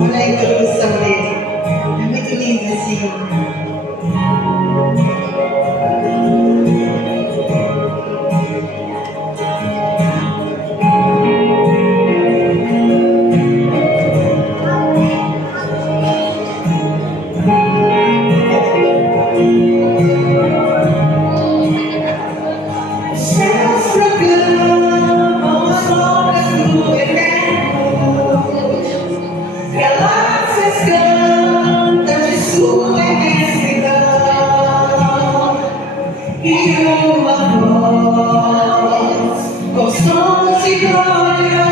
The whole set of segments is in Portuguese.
Olha a introdução dele. É muito lindo assim. Os céus proclamam as obras do Eterno. Galáxias cantam de sua imensidão. E uma voz com sons de glória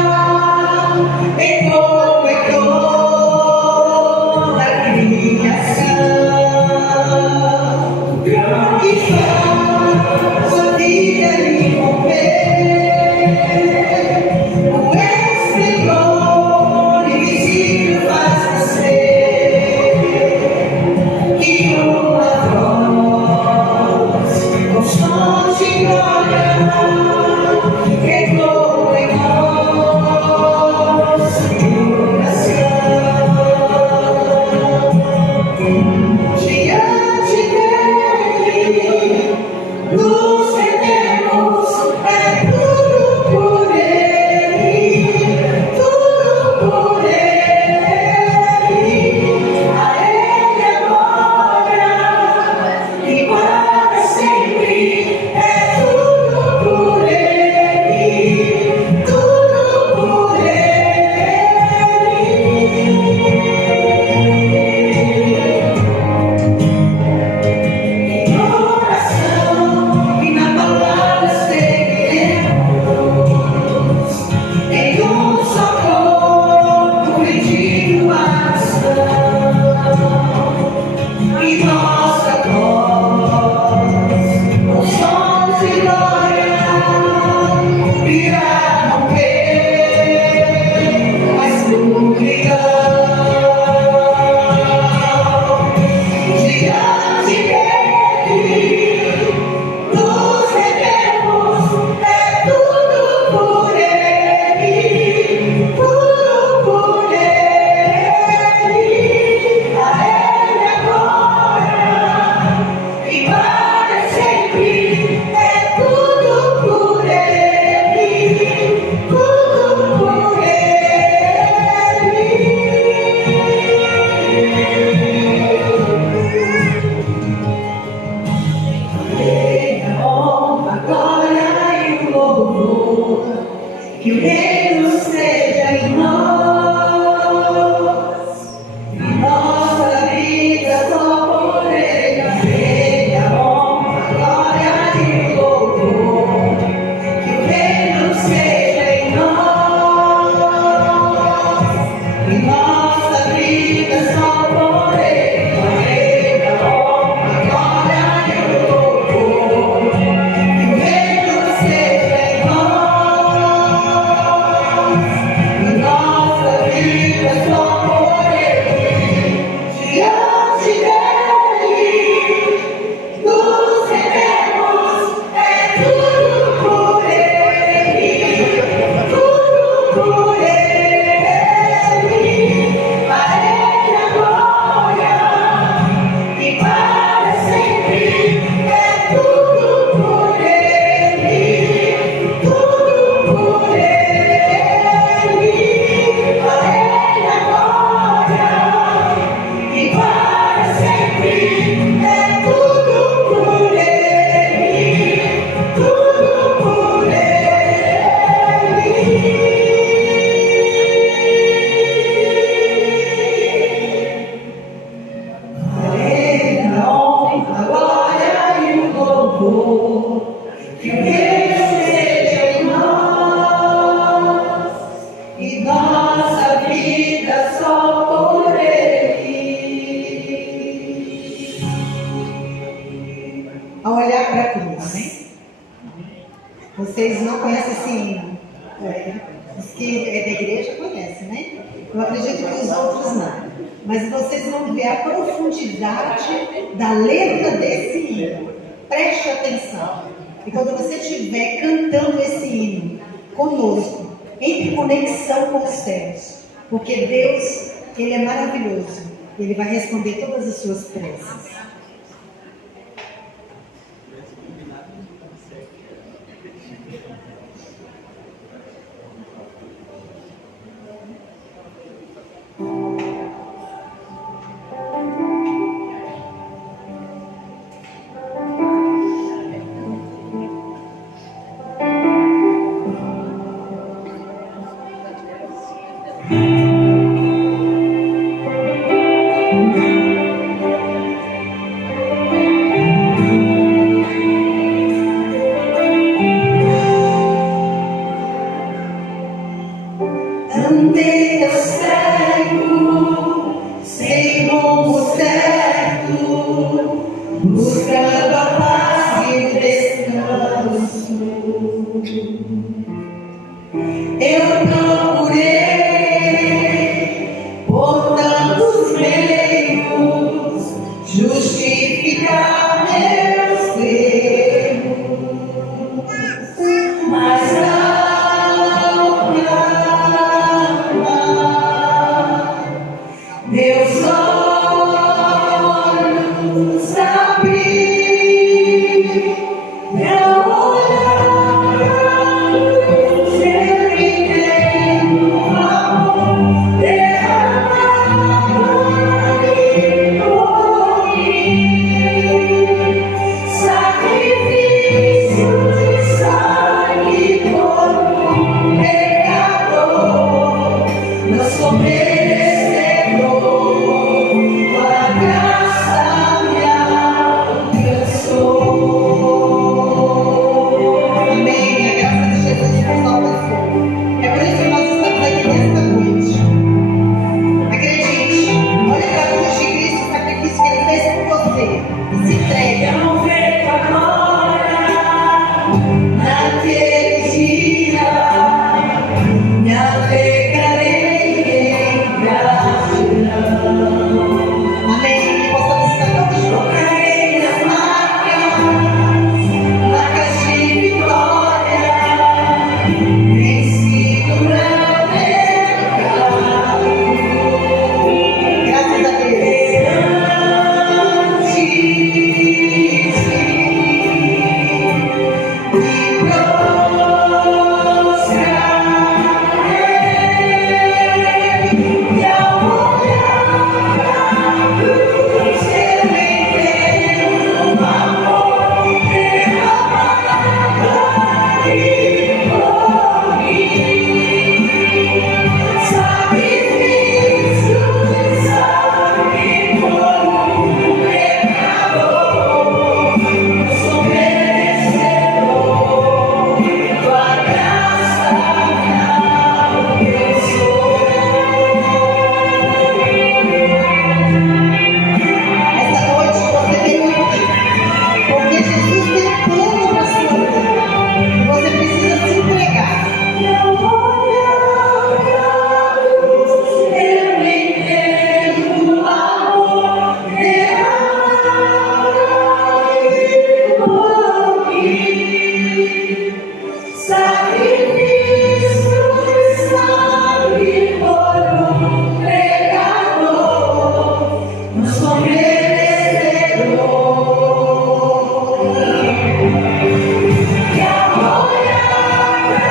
ecoa da criação. Grande faz a vida lhe mover, o esplendor invisível faz nascer. E uma voz com sons de glória ecoa em nosso coração. Diante dele nos rendemos, é tudo por ele, tudo por ele. A ele a glória e para sempre, é tudo por ele, tudo por ele. Em oração e na palavra seguiremos, em um só corpo pedindo ação. E nossa voz, com sons de glória, irá romper a escuridão. Diante dele nos rendemos, é tudo por ele, tudo por ele. A ele a glória e para sempre, é tudo por ele, tudo por ele. A honra, a glória e o louvor, que o reino seja em nós, e nossa vida só por ele. A honra, a glória e o louvor, que o reino seja em nós, e nossa vida só por ele. A honra, a glória e o louvor, que o reino seja em nós, e nossa vida só por ele. Diante dele nos rendemos, é tudo por ele, tudo por ele. A ele a glória e para sempre, é tudo por ele, tudo por ele. A ele a glória e para sempre, é tudo por ele, tudo por ele. A ele a honra, a glória e o louvor, que o reino seja em nós, e nossa vida só por ele. A olhar para a cruz. Vocês não conhecem esse hino? Os que é da igreja conhecem, né? Eu acredito que os outros não. Mas vocês vão ver a profundidade da letra desse hino. Preste atenção. E quando você estiver cantando esse hino conosco, entre em conexão com os céus, porque Deus, Ele é maravilhoso. Ele vai responder todas as suas preces. Andei ao cego, sem rumo certo, buscando a paz e o descanso. Eu procurei por tantos meios justificar meus erros, mas não clama. Meus olhos abri, meu olhar eu entendo o amor derramado por mim, sacrifício de sangue por um pecador, não sou merecedor, tua graça me alcançou. Amém. A graça de Jesus nos alcançou. É por isso que nós estamos aqui nesta noite. Acredite, olha para a cruz de Cristo, o sacrifício que Ele fez por você. E se entregue. Eu não vejo a glória naquele dia. Me alegrarei em gratidão. Amém. Que possamos estar todos juntos. As marcas de vitória, vencido meu pecado. Graças a Deus. Perante ti, me prostrarei, e ao olhar pra cruz eu entendo o amor derramado ali por mim, sacrifício de sangue por um pecador, eu sou merecedor, tua graça me alcançou. Essa noite você veio aqui, porque Jesus tem um plano para a sua vida. Você precisa se entregar. Meu olhar pra cruz, eu entendo o amor derramado por mim, sacrifício de sangue por um pecador, não sou merecedor. E ao olhar pra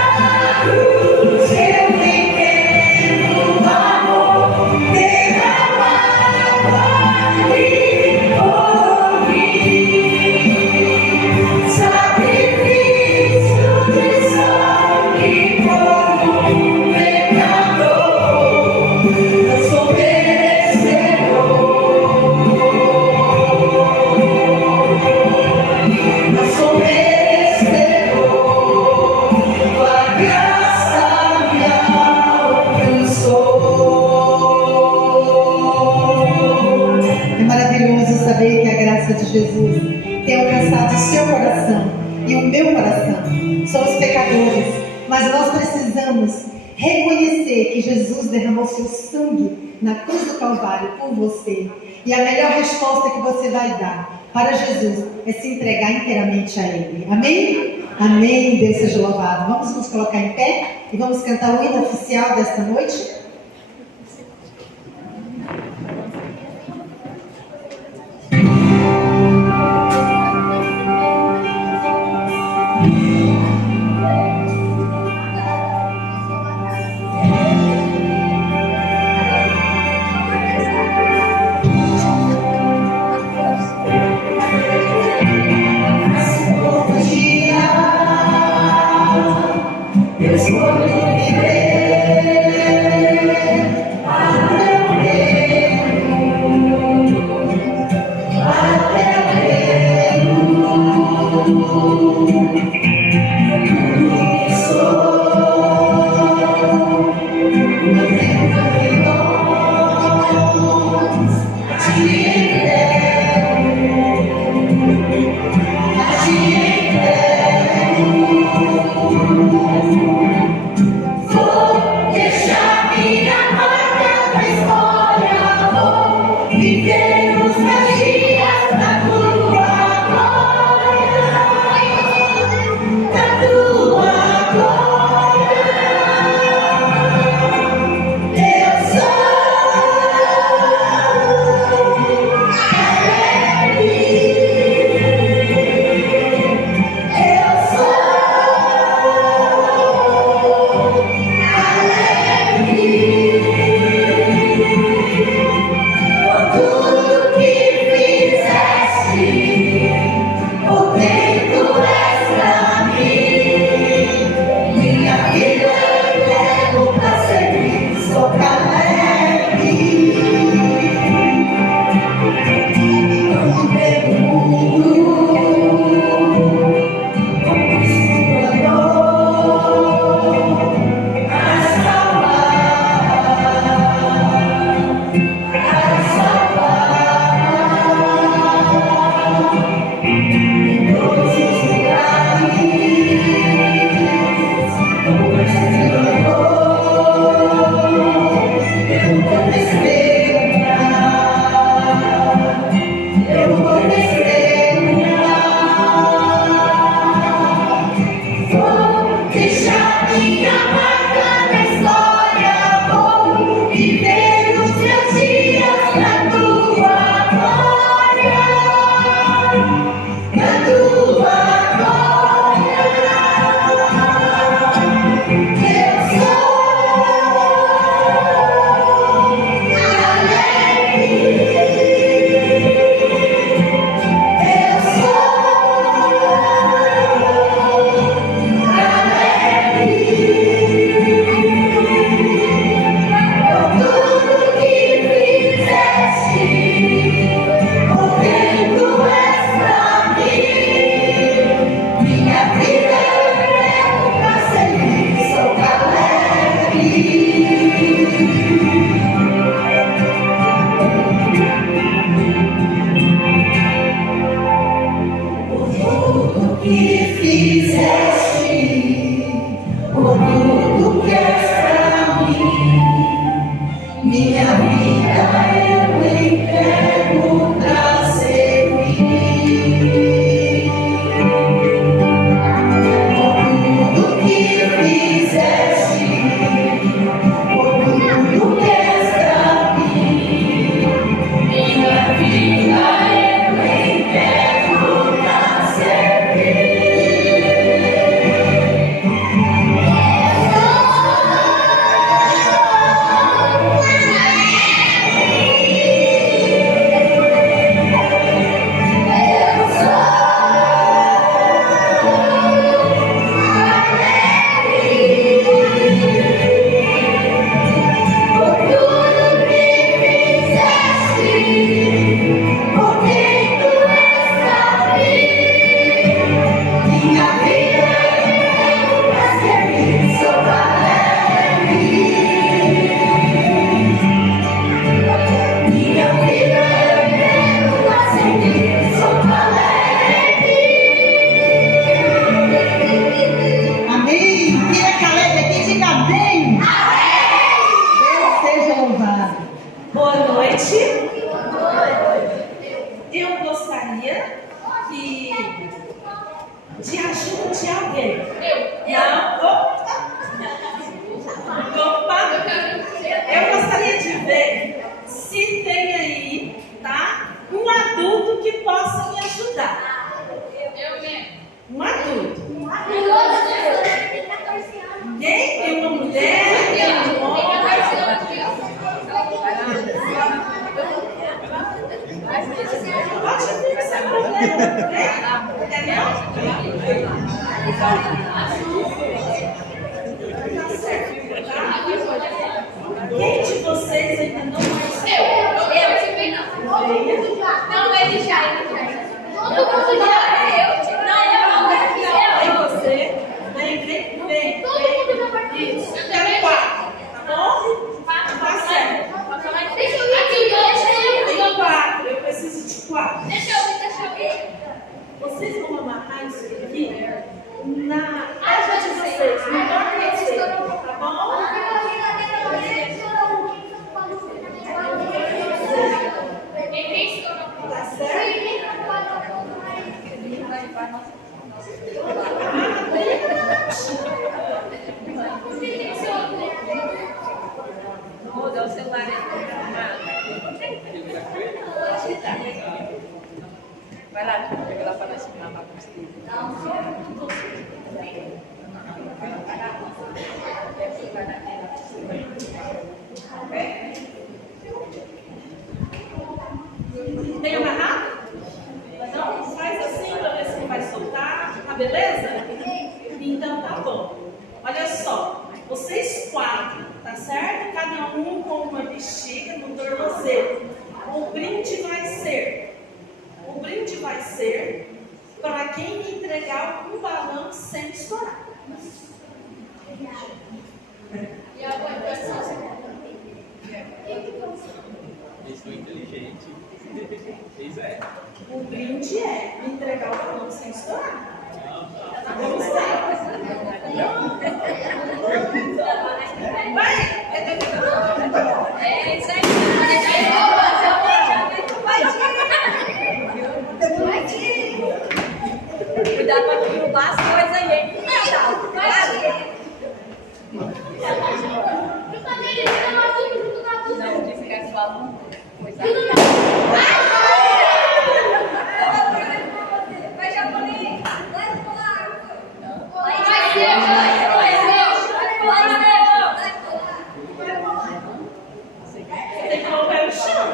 cruz eu entendo o amor derramado ali por mim, sacrifício de sangue por um pecador, eu sou merecedor, eu sou merecedor, tua graça me alcançou. É maravilhoso saber que a graça de Jesus tem alcançado o seu coração e o meu coração. Somos pecadores, mas nós precisamos reconhecer que Jesus derramou seu sangue na cruz do Calvário por você. E a melhor resposta que você vai dar para Jesus é se entregar inteiramente a Ele. Amém? Amém. Deus seja louvado. Vamos nos colocar em pé e vamos cantar o hino oficial desta noite. de ajuda de alguém? Não? Opa! Eu gostaria de ver se tem aí, tá? Um adulto que possa me ajudar. Um adulto. Ninguém? Tem uma mulher? Tem um homem? Pode vir sem problema, né? Quem de vocês ainda não participou? Não, ele já. Todo mundo já. Vem você. Vem. Todo mundo já participou. Isso. Eu quero 4. Tá bom? Tá certo. Deixa eu ir. Tem 4. Eu preciso de 4. Deixa eu ir. Vocês vão amarrar isso aqui na asa de vocês, no toque de vocês, tá bom? Tá certo? Vou dar o celular Vai lá, pega lá para nós filmar a bagunça dele. Tem amarrado? Não? Faz assim para ver se não vai soltar. Tá beleza? Então tá bom. Olha só, vocês 4, tá certo? Cada um com uma bexiga no tornozelo. O brinde vai ser para quem me entregar um balão sem estourar. E a Eles são inteligentes. Eles é. O brinde é me entregar o balão sem estourar. Vamos lá. Vai! É isso aí. Cuidado para não derrubar as coisas aí, hein? Não, disse que é só um. Vai, japonês! Vai pular! Tem que colocar no chão.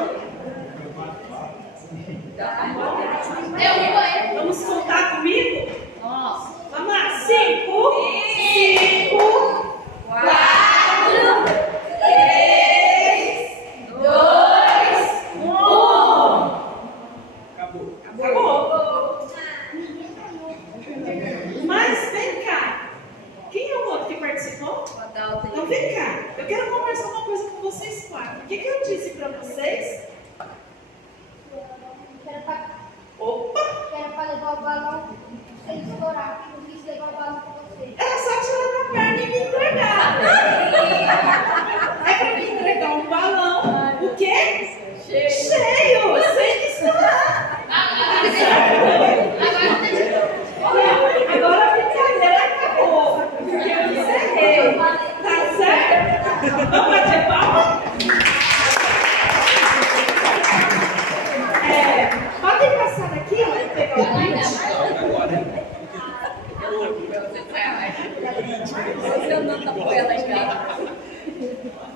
Vamos contar comigo? Vamos lá. 5, 4, 3, 2, 1. Acabou. Mas vem cá. Quem é o outro que participou? Então vem cá. Eu quero conversar uma coisa com vocês 4. O que eu disse para vocês? Opa! Era para levar o balão sem estourar, porque eu quis levar o balão com você. Era só tirar da perna e me entregar. É para me entregar um balão. O quê? Cheio. Sem estourar. Agora a brincadeira acabou. Porque eu encerrei. Tá certo? Vamos bater palma? Podem passar daqui, ó, e pegar o brinde. Você não tá com ela em casa.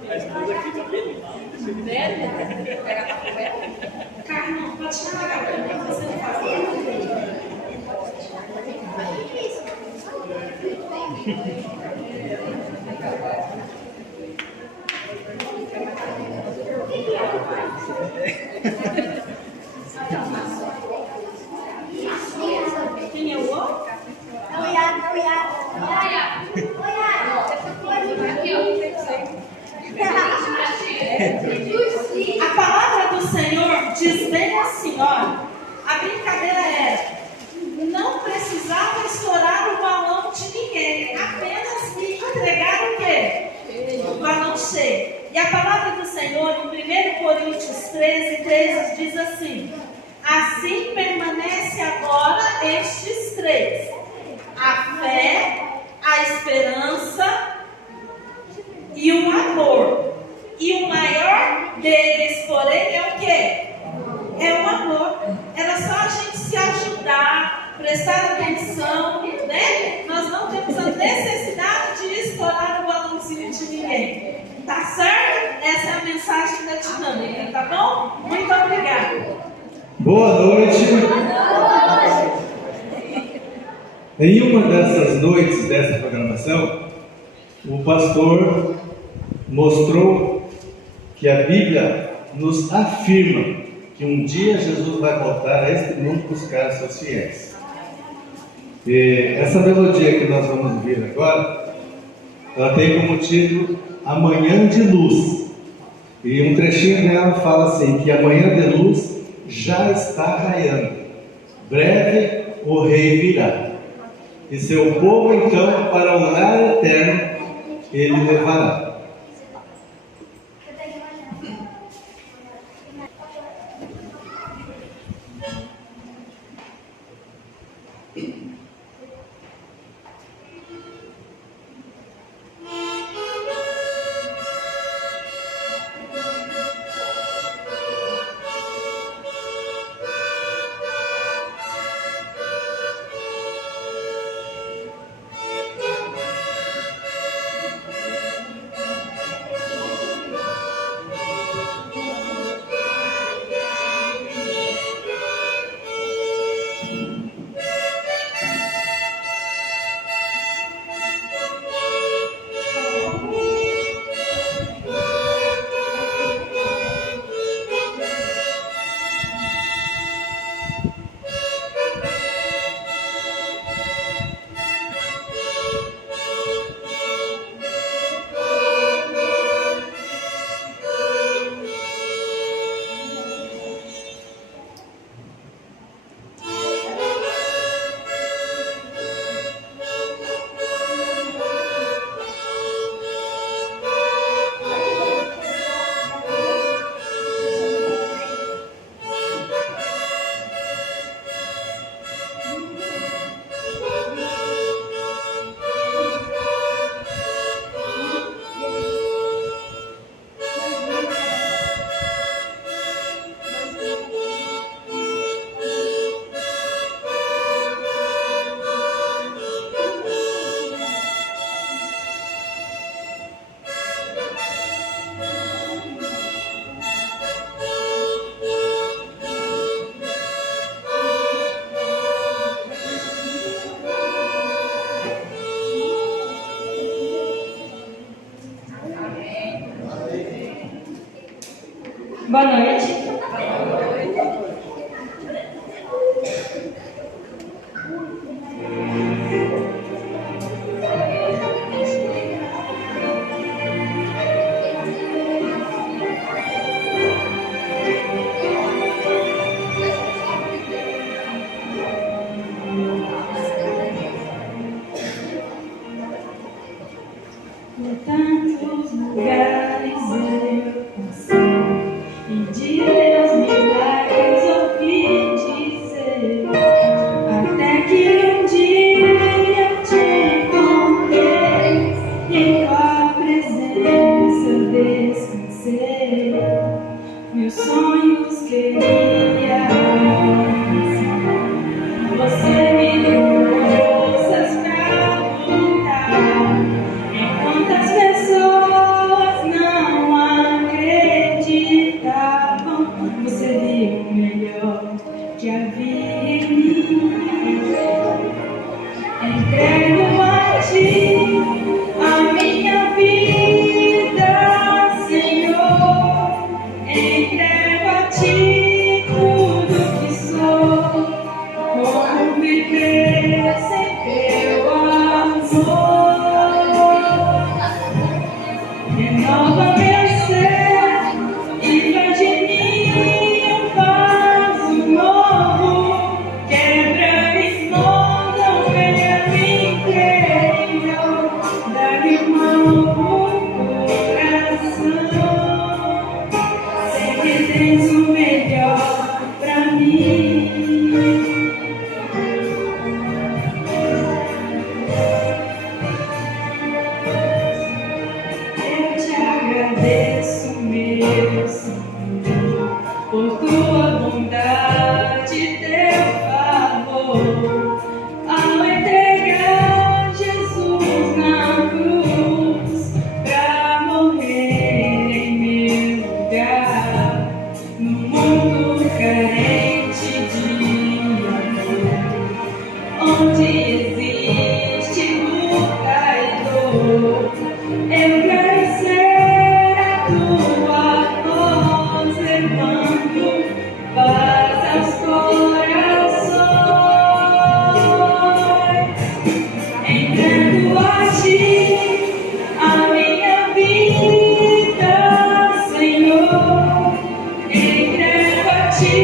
A esposa fica feliz. Pega a papel. Carlos, pode chamar para mim, você não faz. Quem é o outro? A palavra do Senhor diz bem assim, ó. A brincadeira era, não precisava estourar o balão de ninguém, apenas me entregar o quê? O balão cheio. E a palavra do Senhor, em 1 Coríntios 13 diz assim: assim permanece agora estes 3: prestar atenção, né? Nós não temos a necessidade de estourar o balãozinho de ninguém. Tá certo? Essa é a mensagem da dinâmica, tá bom? Muito obrigada. Boa noite. Em uma dessas noites dessa programação, o pastor mostrou que a Bíblia nos afirma que um dia Jesus vai voltar a este mundo buscar seus fiéis. E essa melodia que nós vamos ouvir agora, ela tem como título Amanhã de Luz. E um trechinho dela fala assim, que a manhã de luz já está raiando. Breve o rei virá. E seu povo então para o lar eterno ele levará. Boa noite. Por tantos lugares eu passei e de onde existe luta e dor, eu quero ser a tua voz, levando paz aos corações. Entrego a ti a minha vida, Senhor. Entrego a ti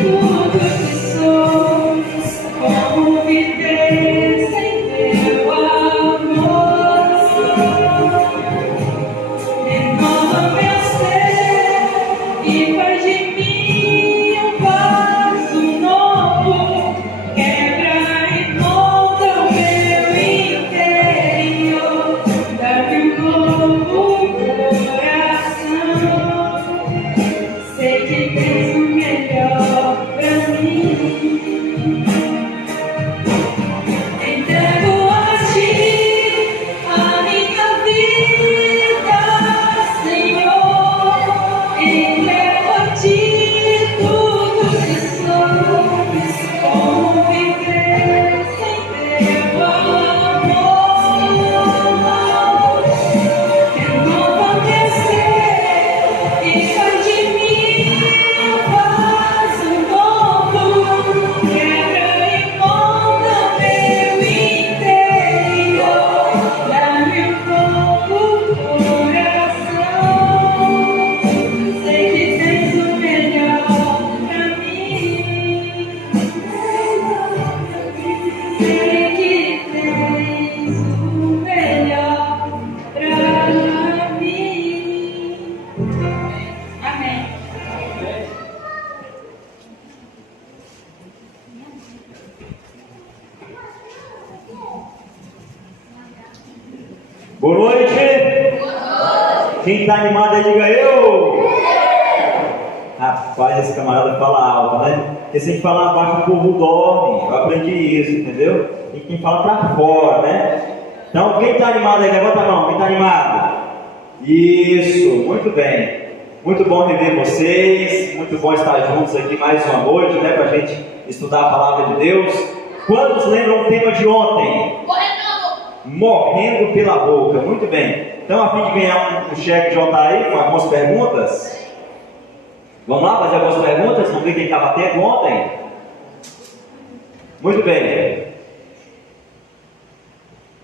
tudo que sou. Como viver sem teu amor? Renova meu ser e faz de mim um vaso novo. Quebra e molda o meu interior. Dá-me um novo coração. Sei que tens o melhor pra mim. Entrego a ti a minha vida, Senhor. Entrego a ti tudo que sou. Como viver sem teu amor? Renova meu ser e faz de mim um vaso novo. Quebra e molda meu interior. Dá-me um novo coração. Sei que tens o melhor pra mim. Sei que tens o melhor pra mim. Amém. Boa noite! Quem está animado aí, diga eu! Rapaz, esse camarada fala alto, né? Porque se a gente falar baixo, o povo dorme. Eu aprendi isso, entendeu? E quem fala pra fora, né? Então, quem está animado aí, levanta a mão. Quem está animado? Isso, muito bem. Muito bom rever vocês. Muito bom estar juntos aqui mais uma noite, né? Pra gente estudar a palavra de Deus. Quantos lembram o tema de ontem? Morrendo pela boca. Muito bem. Então, a fim de ganhar um cheque de altar aí com algumas perguntas, vamos lá fazer algumas perguntas? Vamos ver quem estava atento ontem? Muito bem.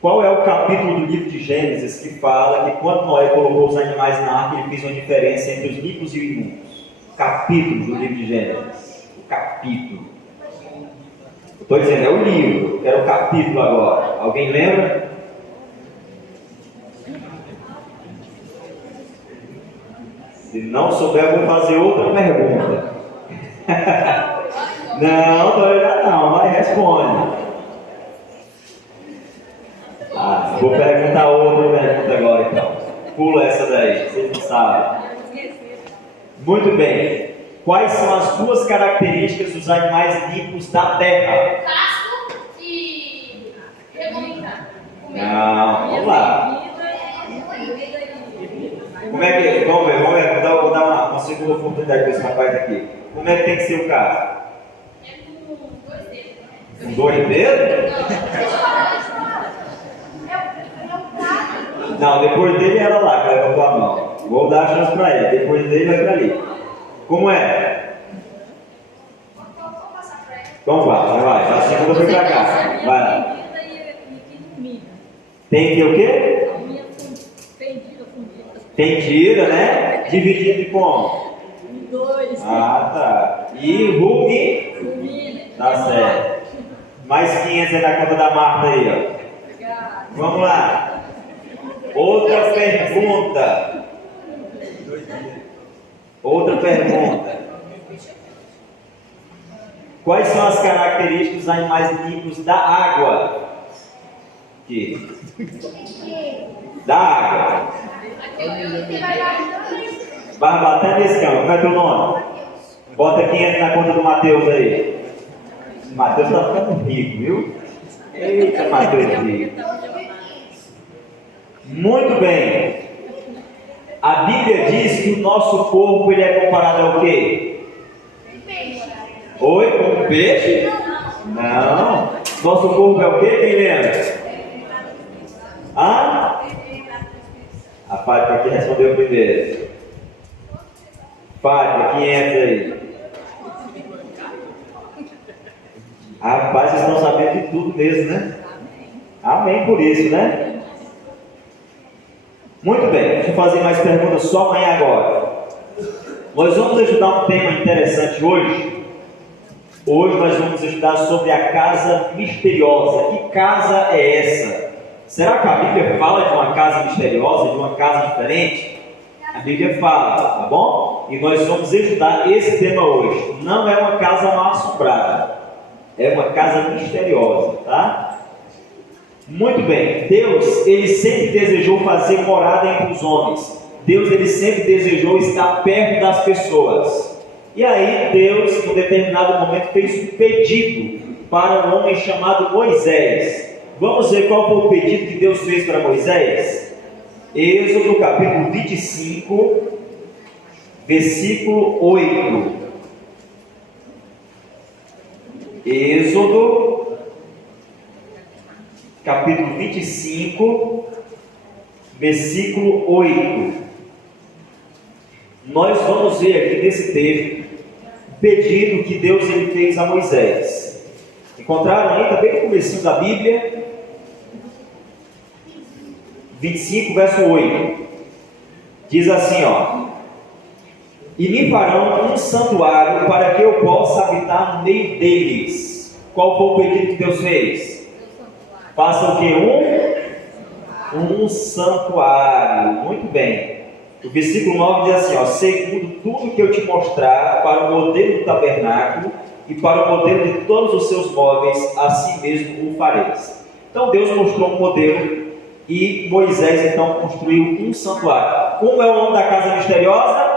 Qual é o capítulo do livro de Gênesis que fala que quando Noé colocou os animais na arca, ele fez uma diferença entre os limpos e os imundos? Capítulo do livro de Gênesis. O capítulo. Estou dizendo, é o livro. Eu quero o capítulo agora. Alguém lembra? Se não souber, eu vou fazer outra pergunta. Não, não, vai, responde. Vou perguntar outra pergunta agora então. Pula essa daí, vocês não sabem. Muito bem. Quais são as duas características dos animais limpos da terra? Casco e regulamentar. Não, vamos lá. Como é que. Vamos ver, vou dar uma segunda oportunidade para esse rapaz aqui. Como é que tem que ser o caso? É com 2 dedos. Com 2 dedos? Não, depois dele era lá que levantou a mão. Vou dar a chance para ele. Depois dele vai para ali. Como é? Então vai. A segunda foi para cá. Vai lá. Tem que o quê? Tendida, né? Dividido como? Em 2. Ah, tá. E Rug? Tá certo. Mais 500 aí na conta da Marta aí, ó. Vamos lá. Outra pergunta. Quais são as características dos animais limpos da água? Que? Da água. Vai bater nesse campo. Qual é teu nome? Bota 500 na conta do Mateus aí. Mateus tá ficando rico, viu? Eita, Mateus rico. Muito bem. A Bíblia diz que o nosso corpo ele é comparado ao quê? Oi, com um peixe? Não. Nosso corpo é o quê? Quem lembra? Ah? A Fátima aqui respondeu primeiro. Fátima, 500 aí. Rapaz, vocês estão sabendo de tudo mesmo, né? Amém por isso, né? Muito bem, deixa eu fazer mais perguntas só amanhã agora. Nós vamos estudar um tema interessante hoje. Hoje nós vamos estudar sobre a casa misteriosa. Que casa é essa? Será que a Bíblia fala de uma casa misteriosa, de uma casa diferente? A Bíblia fala, tá bom? E nós vamos estudar esse tema hoje. Não é uma casa mal assombrada, é uma casa misteriosa, tá? Muito bem. Deus, ele sempre desejou fazer morada entre os homens. Deus, ele sempre desejou estar perto das pessoas. E aí Deus, em um determinado momento, fez um pedido para um homem chamado Moisés. Vamos ver qual foi o pedido que Deus fez para Moisés? Êxodo capítulo 25, versículo 8. Êxodo capítulo 25, versículo 8. Nós vamos ver aqui nesse texto o pedido que Deus ele fez a Moisés. Encontraram aí também no comecinho da Bíblia, 25, verso 8. Diz assim, ó: e me farão um santuário para que eu possa habitar no meio deles. Qual foi o pedido que Deus fez? Faça o que? Um santuário. Muito bem. O versículo 9 diz assim, ó: segundo tudo que eu te mostrar para o modelo do tabernáculo e para o modelo de todos os seus móveis, assim mesmo o fareis. Então Deus mostrou um modelo e Moisés então construiu um santuário. Como é o nome da casa misteriosa?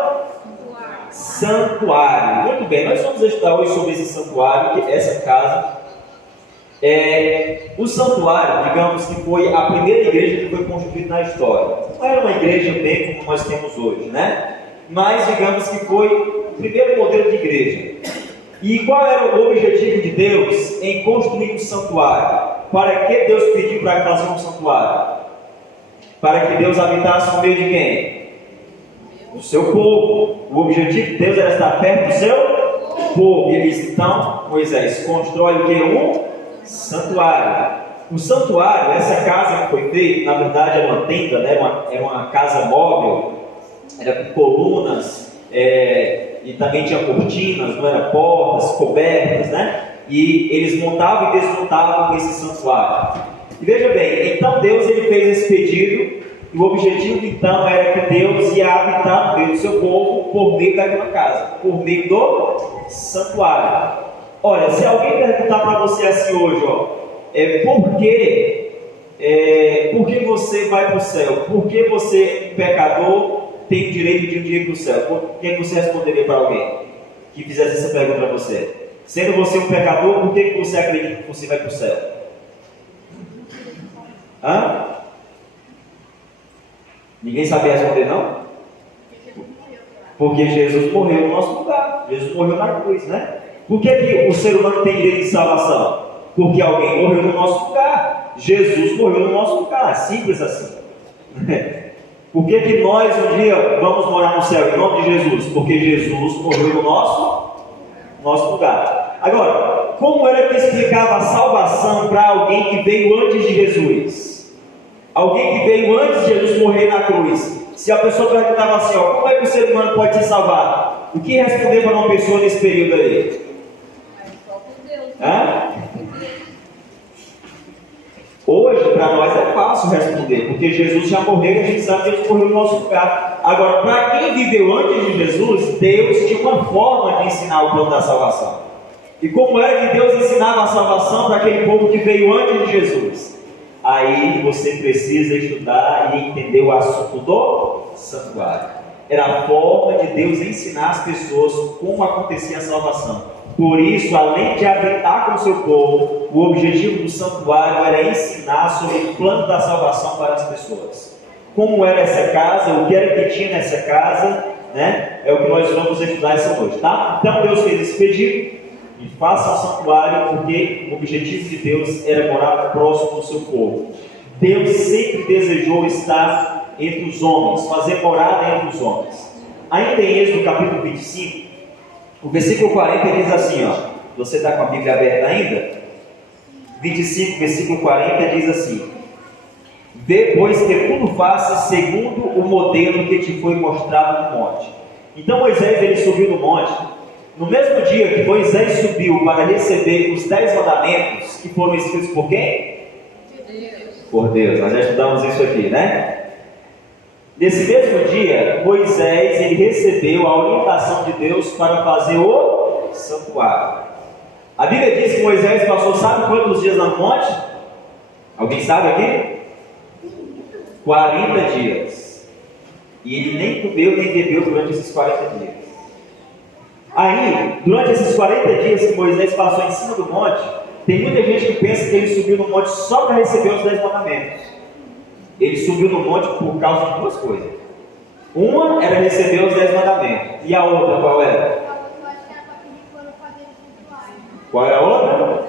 Santuário. Muito bem, nós vamos estudar hoje sobre esse santuário, essa casa. O santuário, digamos que foi a primeira igreja que foi construída na história. Não era uma igreja bem como nós temos hoje, né? Mas digamos que foi o primeiro modelo de igreja. E qual era o objetivo de Deus em construir um santuário? Para que Deus pediu para fazer um santuário? Para que Deus habitasse no meio de quem? Do seu povo. O objetivo de Deus era estar perto do seu povo. E ele disse, então, Moisés, constrói o que? Um santuário. O santuário, essa casa que foi feita, na verdade era uma tenda, né? Era uma casa móvel, era com colunas, e também tinha cortinas, não era portas, cobertas, né? E eles montavam e desmontavam esse santuário. E veja bem, então Deus ele fez esse pedido, e o objetivo então era que Deus ia habitar no meio do seu povo por meio daquela casa, por meio do santuário. Olha, se alguém perguntar para você assim hoje, ó, por que você vai para o céu? Por que você, pecador, tem o direito de ir para o céu? Por que você responderia para alguém que fizesse essa pergunta para você? Sendo você um pecador, por que você acredita que você vai para o céu? Hã? Ninguém sabia responder, não? Porque Jesus morreu no nosso lugar. Jesus morreu na cruz, né? Por que o ser humano tem direito de salvação? Porque alguém morreu no nosso lugar. Jesus morreu no nosso lugar. Simples assim. Por que nós um dia vamos morar no céu em nome de Jesus? Porque Jesus morreu no nosso lugar. Agora, como era que explicava a salvação para alguém que veio antes de Jesus? Alguém que veio antes de Jesus morrer na cruz. Se a pessoa perguntava assim, ó, como é que o ser humano pode se salvar? O que responder para uma pessoa nesse período aí? Hã? Hoje, para nós é fácil responder, porque Jesus já morreu e a gente sabe que Deus morreu no nosso lugar. Agora, para quem viveu antes de Jesus, Deus tinha uma forma de ensinar o plano da salvação. E como era que Deus ensinava a salvação para aquele povo que veio antes de Jesus? Aí você precisa estudar e entender o assunto do santuário. Era a forma de Deus ensinar as pessoas como acontecia a salvação. Por isso, além de habitar com o seu povo, o objetivo do santuário era ensinar sobre o plano da salvação para as pessoas. Como era essa casa, o que era que tinha nessa casa, né? É o que nós vamos estudar essa noite, tá? Então Deus fez esse pedido, e faça um santuário, porque o objetivo de Deus era morar próximo do seu povo. Deus sempre desejou estar entre os homens, fazer morada entre os homens. Ainda em Êxodo capítulo 25, o versículo 40 diz assim, ó, você está com a Bíblia aberta ainda? 25, versículo 40 diz assim: vê, pois, que tudo faças segundo o modelo que te foi mostrado no monte. Então Moisés, ele subiu no monte. No mesmo dia que Moisés subiu para receber os 10 mandamentos, que foram escritos por quem? Por Deus. Nós já estudamos isso aqui, né? Nesse mesmo dia, Moisés, ele recebeu a orientação de Deus para fazer o santuário. A Bíblia diz que Moisés passou, sabe quantos dias no monte? Alguém sabe aqui? 40 dias. E ele nem comeu nem bebeu durante esses 40 dias. Aí, durante esses 40 dias que Moisés passou em cima do monte, tem muita gente que pensa que ele subiu no monte só para receber os 10 mandamentos. Ele subiu no monte por causa de duas coisas. Uma era receber os 10 mandamentos. E a outra qual era? Qual era a outra?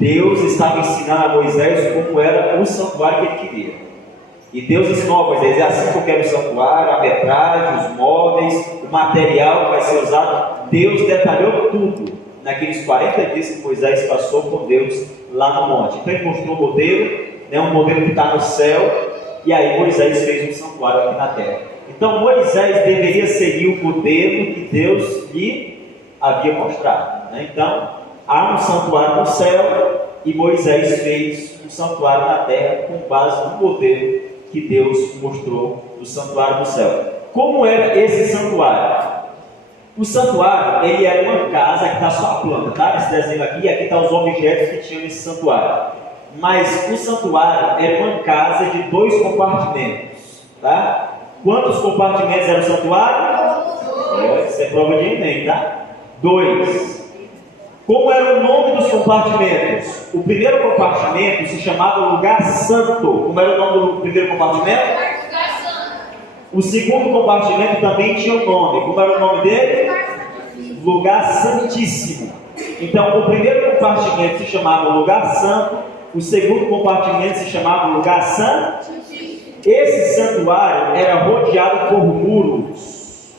Deus estava ensinando a Moisés como era o santuário que ele queria. E Deus ensinou a Moisés: é assim que eu quero o santuário, a metragem, os móveis, o material que vai ser usado. Deus detalhou tudo naqueles 40 dias que Moisés passou com Deus lá no monte. Então ele mostrou o modelo, né, um modelo que está no céu, e aí Moisés fez um santuário aqui na terra. Então Moisés deveria seguir o modelo que Deus lhe havia mostrado, né? Então há um santuário no céu e Moisés fez um santuário na terra com base no modelo que Deus mostrou do santuário do céu. Como era esse santuário? O santuário, ele era uma casa, que está só a planta, tá? Esse desenho aqui, e aqui estão os objetos que tinham nesse santuário. Mas o santuário era uma casa de 2 compartimentos, tá? Quantos compartimentos era o santuário? Isso é prova de Enem, tá? 2. Como era o nome dos compartimentos? O primeiro compartimento se chamava Lugar Santo. Como era o nome do primeiro compartimento? O segundo compartimento também tinha um nome. Como era o nome dele? Lugar Santíssimo. Então, o primeiro compartimento se chamava Lugar Santo. O segundo compartimento se chamava Lugar Santo. Esse santuário era rodeado por muros.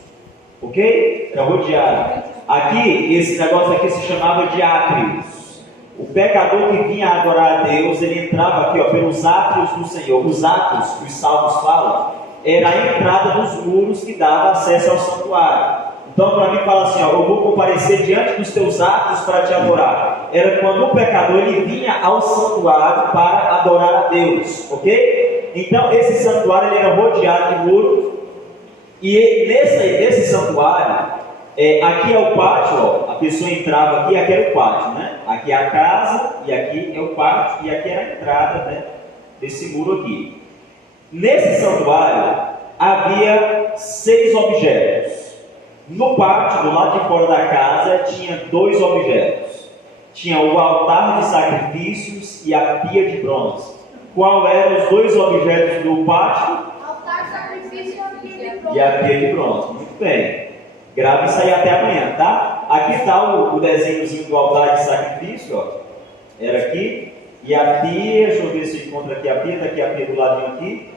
Ok? Era rodeado. Aqui, esse negócio aqui se chamava de átrios. O pecador que vinha adorar a Deus, ele entrava aqui, ó, pelos átrios do Senhor. Os átrios que os salmos falam, era a entrada dos muros que dava acesso ao santuário. Então, para mim, fala assim, ó, eu vou comparecer diante dos teus átrios para te adorar. Era quando o pecador ele vinha ao santuário para adorar a Deus, ok? Então, esse santuário ele era rodeado de muro. E nesse santuário, aqui é o pátio, ó, a pessoa entrava aqui, aqui era o pátio, né? Aqui é a casa, e aqui é o pátio, e aqui era a entrada, né, desse muro aqui. Nesse santuário, havia 6 objetos. No pátio, do lado de fora da casa, tinha 2 objetos. Tinha o altar de sacrifícios e a pia de bronze. Qual eram os 2 objetos do pátio? Altar, sacrifício e a pia de bronze. Muito bem. Grave isso aí até amanhã, tá? Aqui está o desenhozinho do altar de sacrifício, ó. Era aqui. E a pia, deixa eu ver se encontra aqui a pia, daqui a pia do ladinho aqui.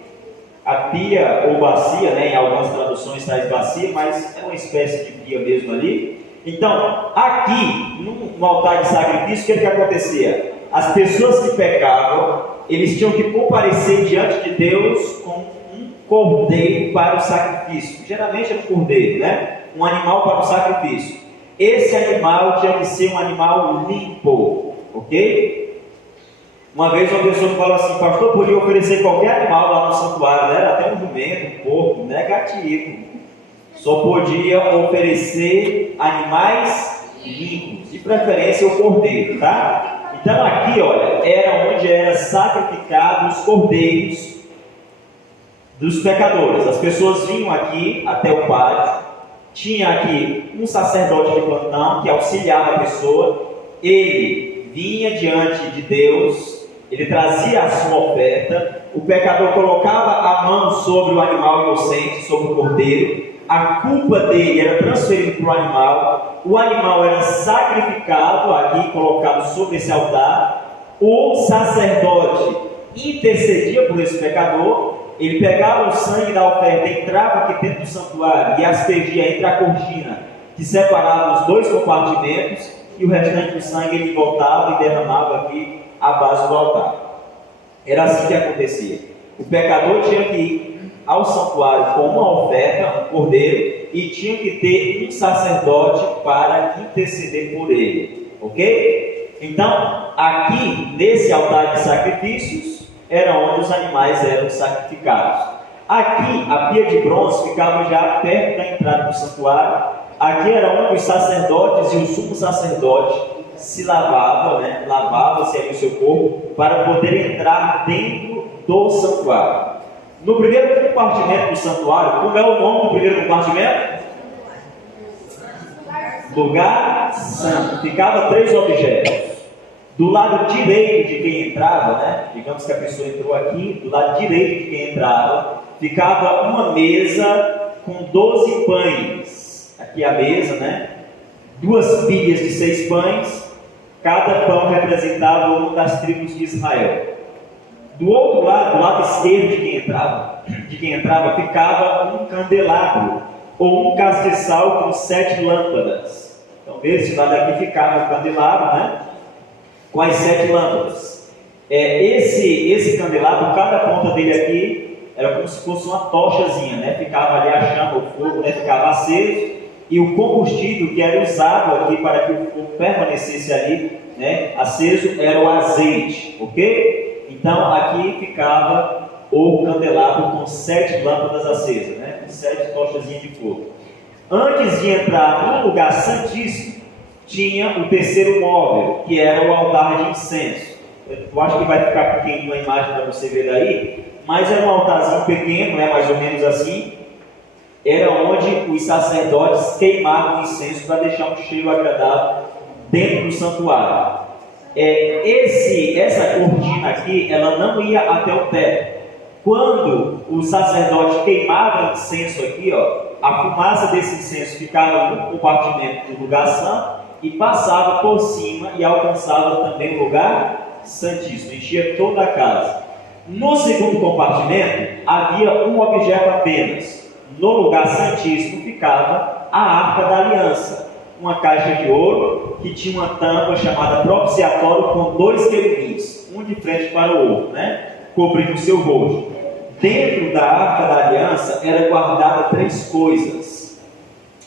A pia ou bacia, né? Em algumas traduções traz bacia, mas é uma espécie de pia mesmo ali. Então, aqui, no altar de sacrifício, o que acontecia? As pessoas que pecavam, eles tinham que comparecer diante de Deus com um cordeiro para o sacrifício. Geralmente é um cordeiro, né? Um animal para o sacrifício. Esse animal tinha que ser um animal limpo, ok? Uma vez uma pessoa falou assim: pastor, podia oferecer qualquer animal lá no santuário, né? Até um jumento, um porco. Negativo. Só podia oferecer animais limpos, de preferência o cordeiro, tá? Então aqui, olha, era onde eram sacrificados os cordeiros dos pecadores. As pessoas vinham aqui até o pátio. Tinha aqui um sacerdote de plantão que auxiliava a pessoa. Ele vinha diante de Deus. Ele trazia a sua oferta, o pecador colocava a mão sobre o animal inocente, sobre o cordeiro, a culpa dele era transferida para o animal era sacrificado aqui, colocado sobre esse altar, o sacerdote intercedia por esse pecador, ele pegava o sangue da oferta, entrava aqui dentro do santuário e aspergia entre a cortina que separava os dois compartimentos, e o restante do sangue ele voltava e derramava aqui à base do altar. Era assim que acontecia. O pecador tinha que ir ao santuário com uma oferta, um cordeiro, e tinha que ter um sacerdote para interceder por ele. Ok? Então, aqui nesse altar de sacrifícios, era onde os animais eram sacrificados. Aqui, a pia de bronze ficava já perto da entrada do santuário. Aqui era onde os sacerdotes e o sumo sacerdote se lavavam, lavava-se aí o seu corpo para poder entrar dentro do santuário. No primeiro compartimento do santuário, como é o nome do primeiro compartimento? Lugar santo. Ficava 3 objetos. Do lado direito de quem entrava, digamos que a pessoa entrou aqui, do lado direito de quem entrava, ficava uma mesa com 12 pães. Aqui a mesa, 2 pilhas de 6 pães, cada pão representava uma das tribos de Israel. Do outro lado, do lado esquerdo de quem entrava, ficava um candelabro, ou um castiçal com 7 lâmpadas. Então, desse lado aqui ficava o candelabro, com as 7 lâmpadas. Esse candelabro, cada ponta dele aqui, era como se fosse uma tochazinha, ficava ali a chama, o fogo, ficava aceso. E o combustível que era usado aqui para que o fogo permanecesse ali, aceso, era o azeite, ok? Então aqui ficava o candelabro com 7 lâmpadas acesas, com 7 tochazinhas de fogo. Antes de entrar no lugar santíssimo, tinha o terceiro móvel, que era o altar de incenso. Eu acho que vai ficar pequeno a imagem para você ver daí, mas era um altarzinho pequeno, mais ou menos assim. Era onde os sacerdotes queimavam incenso para deixar um cheiro agradável dentro do santuário. Essa cortina aqui, ela não ia até o teto. Quando o sacerdote queimava incenso aqui, a fumaça desse incenso ficava no compartimento do lugar santo e passava por cima e alcançava também o lugar santíssimo, enchia toda a casa. No segundo compartimento havia um objeto apenas. No lugar santíssimo ficava a Arca da Aliança, uma caixa de ouro que tinha uma tampa chamada propiciatório com 2 querubins, um de frente para o outro, cobrindo o seu rosto. Dentro da Arca da Aliança era guardada 3 coisas.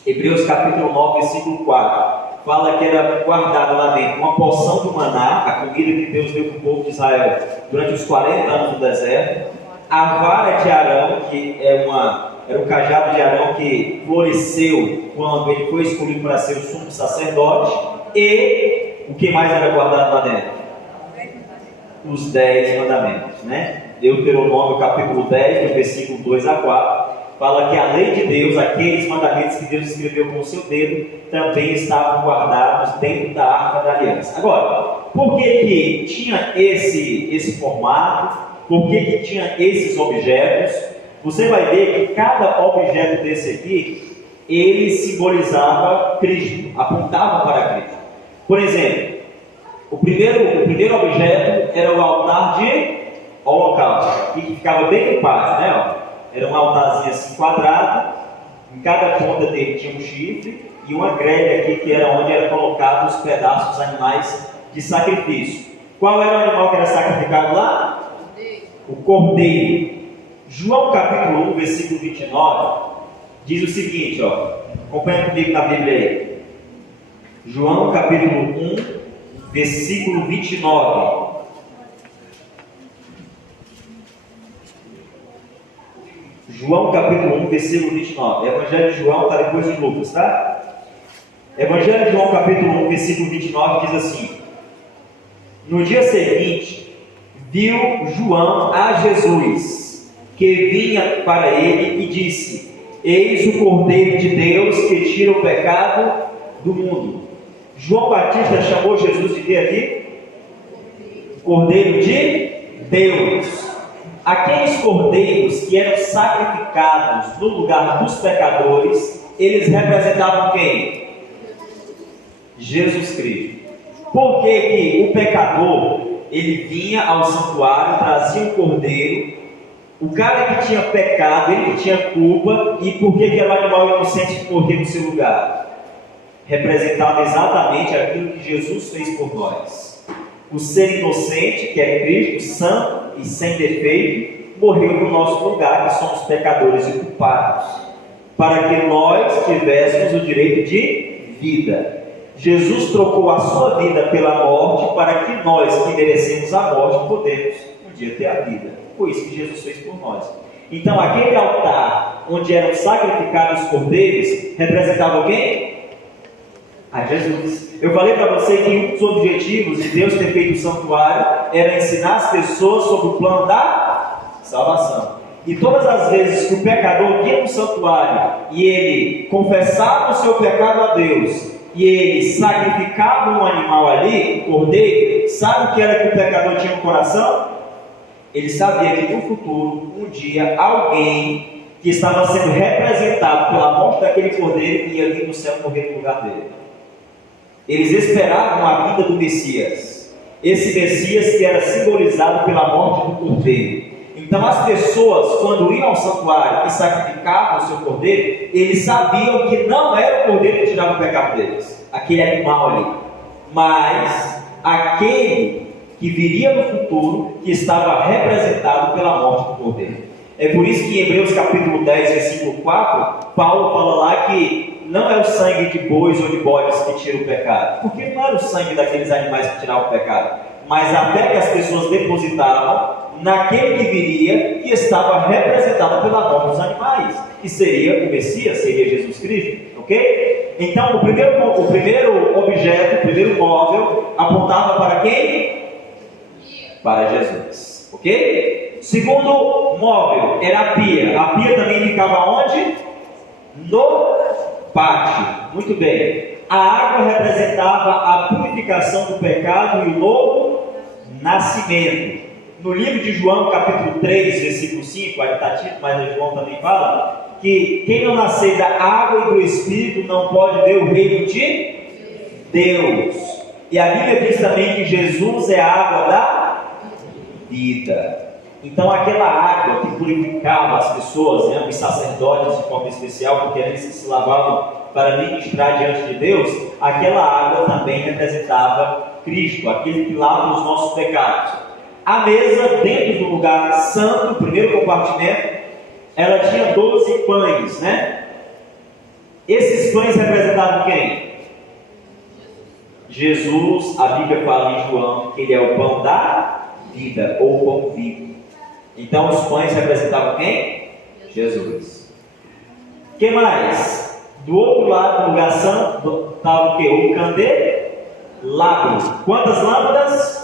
Hebreus capítulo 9, versículo 4 fala que era guardada lá dentro uma porção do maná, a comida que Deus deu para o povo de Israel durante os 40 anos no deserto, a vara de Arão, que era o cajado de Arão que floresceu quando ele foi escolhido para ser o sumo sacerdote, e o que mais era guardado lá dentro? Os 10 mandamentos, Deuteronômio capítulo 10, do versículo 2 a 4, fala que a lei de Deus, aqueles mandamentos que Deus escreveu com o seu dedo, também estavam guardados dentro da Arca da Aliança. Agora, por que tinha esse formato? Por que tinha esses objetos? Você vai ver que cada objeto desse aqui, ele simbolizava Cristo, apontava para Cristo. Por exemplo, o primeiro objeto era o altar de holocausto, que ficava bem no pátio, Era um altarzinho assim quadrado, em cada ponta dele tinha um chifre e uma grelha aqui que era onde eram colocados os pedaços dos animais de sacrifício. Qual era o animal que era sacrificado lá? O cordeiro. João capítulo 1, versículo 29, diz o seguinte, acompanha comigo na Bíblia aí. João capítulo 1, versículo 29. João capítulo 1, versículo 29. Evangelho de João está depois de Lucas, tá? Evangelho de João capítulo 1, versículo 29 diz assim: no dia seguinte, viu João a Jesus, que vinha para ele e disse: eis o Cordeiro de Deus que tira o pecado do mundo. João Batista chamou Jesus de quê aqui? Cordeiro de Deus. aqueles cordeiros que eram sacrificados no lugar dos pecadores, eles representavam quem? Jesus Cristo. Por que que o pecador, ele vinha ao santuário, trazia um cordeiro, o cara que tinha pecado, ele que tinha culpa, e por que que era o animal inocente que morria no seu lugar? Representava exatamente aquilo que Jesus fez por nós. O ser inocente, que é Cristo, santo e sem defeito, morreu no nosso lugar, que somos pecadores e culpados, para que nós tivéssemos o direito de vida. Jesus trocou a sua vida pela morte, para que nós, que merecemos a morte, podemos um dia ter a vida. Foi isso que Jesus fez por nós. Então, aquele altar onde eram sacrificados os cordeiros, representava quem? A Jesus. Eu falei para você que um dos objetivos de Deus ter feito o santuário era ensinar as pessoas sobre o plano da salvação. E todas as vezes que o pecador vinha no santuário e ele confessava o seu pecado a Deus, e ele sacrificava um animal ali, um cordeiro, sabe o que era que o pecador tinha no coração? Ele sabia que no futuro, um dia, alguém que estava sendo representado pela morte daquele cordeiro ia vir no céu morrer no lugar dele. Eles esperavam a vinda do Messias. Esse Messias que era simbolizado pela morte do cordeiro. Então as pessoas, quando iam ao santuário e sacrificavam o seu cordeiro, eles sabiam que não era o cordeiro que tirava o pecado deles, aquele animal ali, mas aquele que viria no futuro, que estava representado pela morte do cordeiro. É por isso que em Hebreus capítulo 10, versículo 4, Paulo fala lá que não é o sangue de bois ou de bodes que tira o pecado, porque não era o sangue daqueles animais que tirava o pecado, mas a fé que as pessoas depositavam naquele que viria, que estava representado pela morte dos animais, que seria o Messias, seria Jesus Cristo, ok? Então o primeiro objeto, o primeiro móvel, apontava para quem? Para Jesus, ok? Segundo móvel era a pia. A pia também ficava onde? No pátio. Muito bem. A água representava a purificação do pecado e o novo nascimento. No livro de João, capítulo 3, versículo 5, aí está Tito, mas João também fala, que quem não nascer da água e do Espírito não pode ver o reino de Deus. E a Bíblia diz também que Jesus é a água da vida. Então aquela água que purificava as pessoas, né, os sacerdotes de forma especial, porque eles se lavavam para ministrar diante de Deus, aquela água também representava Cristo, aquele que lava os nossos pecados. A mesa, dentro do lugar santo, o primeiro compartimento, ela tinha 12 pães, né? Esses pães representavam quem? Jesus. A Bíblia fala em João que ele é o pão da vida, ou o pão vivo. Então os pães representavam quem? Jesus. O que mais? Do outro lado do lugar santo estava o que? O candelabro. Quantas lâmpadas?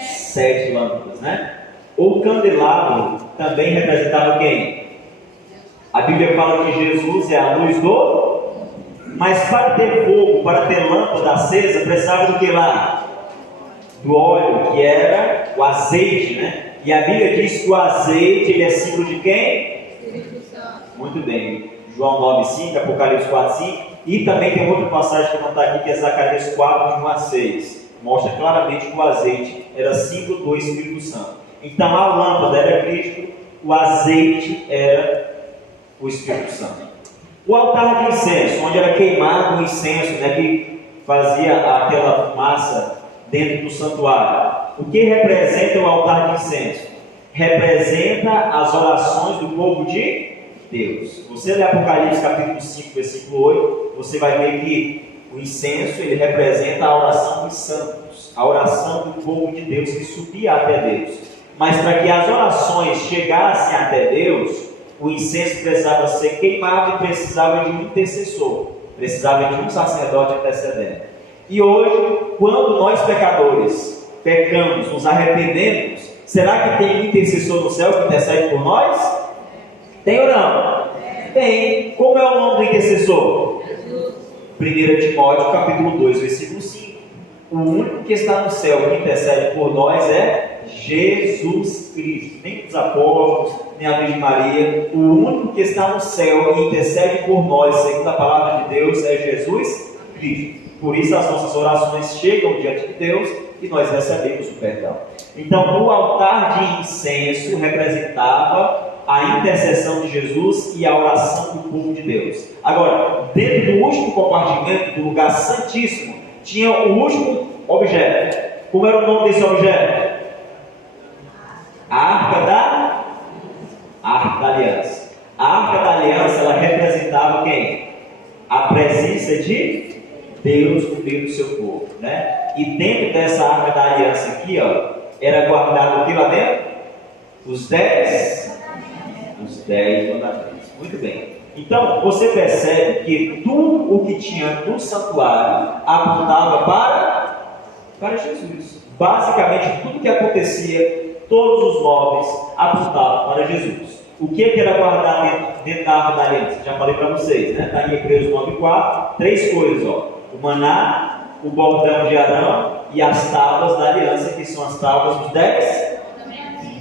7 lâmpadas, né? O candelabro também representava quem? A Bíblia fala que Jesus é a luz do... Mas para ter fogo, para ter lâmpada acesa, precisava do que lá? Do óleo, que era o azeite, né? E a Bíblia diz que o azeite, ele é símbolo de quem? Muito bem. João 9,5, Apocalipse 4,5. E também tem outra passagem que não está aqui, que é Zacarias 4, de 1 a 6. Mostra claramente que o azeite era símbolo do Espírito Santo. Então a lâmpada era Cristo, o azeite era o Espírito Santo. O altar de incenso, onde era queimado o incenso, né, que fazia aquela fumaça dentro do santuário. O que representa o altar de incenso? Representa as orações do povo de Deus. Você lê Apocalipse capítulo 5, versículo 8, você vai ver que o incenso, ele representa a oração dos santos, a oração do povo de Deus que subia até Deus. Mas para que as orações chegassem até Deus, o incenso precisava ser queimado e precisava de um intercessor, precisava de um sacerdote intercedendo. E hoje, quando nós pecadores pecamos, nos arrependemos, será que tem um intercessor no céu que intercede por nós? Tem ou não? Tem. Como é o nome do intercessor? 1 Timóteo capítulo 2, versículo 5. O único que está no céu que intercede por nós é Jesus. Jesus Cristo, nem dos apóstolos, nem a Virgem Maria. O único que está no céu e intercede por nós, segundo a palavra de Deus, é Jesus Cristo. Por isso as nossas orações chegam diante de Deus e nós recebemos o perdão. Então, o altar de incenso representava a intercessão de Jesus e a oração do povo de Deus. Agora, dentro do último compartimento do lugar santíssimo, tinha o último objeto. Como era o nome desse objeto? A Arca da Aliança. A Arca da Aliança, ela representava quem? A presença de Deus no meio do seu povo, né? E dentro dessa Arca da Aliança aqui, ó, era guardado o que lá dentro? Os 10 mandamentos. Muito bem. Então, você percebe que tudo o que tinha no santuário apontava para Jesus. Basicamente, tudo que acontecia, todos os móveis apontavam para Jesus. O que era guardado dentro da Arca da Aliança? Já falei para vocês, né? Está em Hebreus 9:4, 3 coisas, ó. O maná, o bordão de Arão e as tábuas da aliança, que são as tábuas dos 10.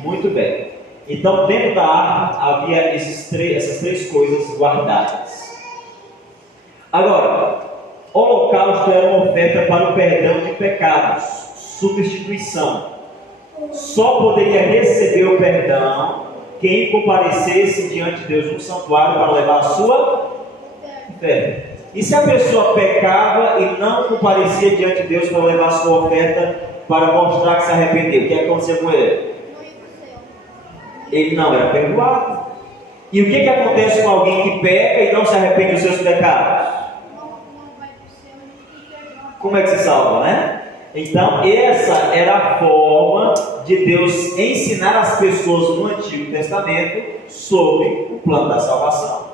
Muito bem. Então, dentro da arca havia essas três coisas guardadas. Agora, holocausto era uma oferta para o perdão de pecados, substituição. Só poderia receber o perdão quem comparecesse diante de Deus no santuário para levar a sua oferta. E se a pessoa pecava e não comparecia diante de Deus para levar a sua oferta para mostrar que se arrependeu, o que aconteceu com ele? Ele não era perdoado. E o que acontece com alguém que peca e não se arrepende dos seus pecados? Como é que se salva, né? Então, essa era a forma de Deus ensinar as pessoas no Antigo Testamento sobre o plano da salvação.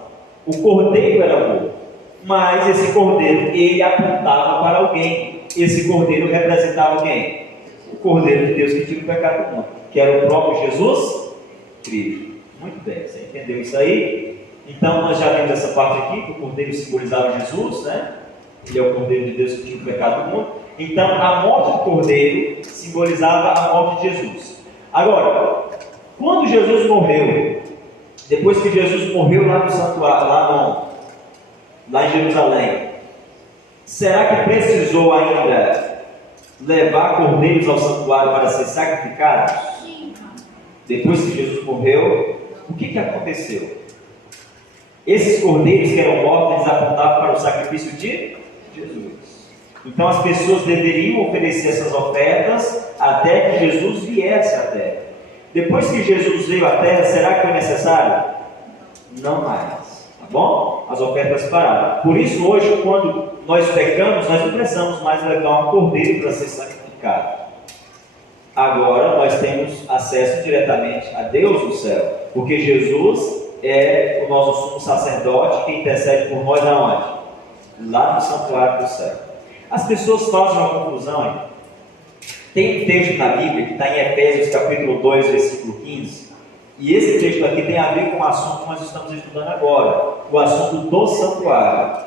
O cordeiro era bom, mas esse cordeiro, ele apontava para alguém. Esse cordeiro representava quem? O cordeiro de Deus que tira o pecado do mundo, que era o próprio Jesus Cristo. Muito bem, você entendeu isso aí? Então nós já vimos essa parte aqui, que o cordeiro simbolizava Jesus, né? Ele é o cordeiro de Deus que tira o pecado do mundo. Então a morte do cordeiro simbolizava a morte de Jesus. Agora, quando Jesus morreu, depois que Jesus morreu lá no santuário, lá em Jerusalém, será que precisou ainda levar cordeiros ao santuário para ser sacrificados? Sim. Depois que Jesus morreu, o que aconteceu? Esses cordeiros que eram mortos, eles apontavam para o sacrifício de Jesus. Então as pessoas deveriam oferecer essas ofertas até que Jesus viesse à terra. Depois que Jesus veio à terra, será que foi necessário? Não mais. Tá bom? As ofertas pararam. Por isso hoje, quando nós pecamos, nós não precisamos mais levar um cordeiro para ser sacrificado. Agora nós temos acesso diretamente a Deus no céu, porque Jesus é o nosso sumo sacerdote que intercede por nós aonde? Lá no santuário do céu. As pessoas fazem uma confusão, hein? Tem um texto na Bíblia que está em Efésios capítulo 2, versículo 15, e esse texto aqui tem a ver com o assunto que nós estamos estudando agora, o assunto do santuário.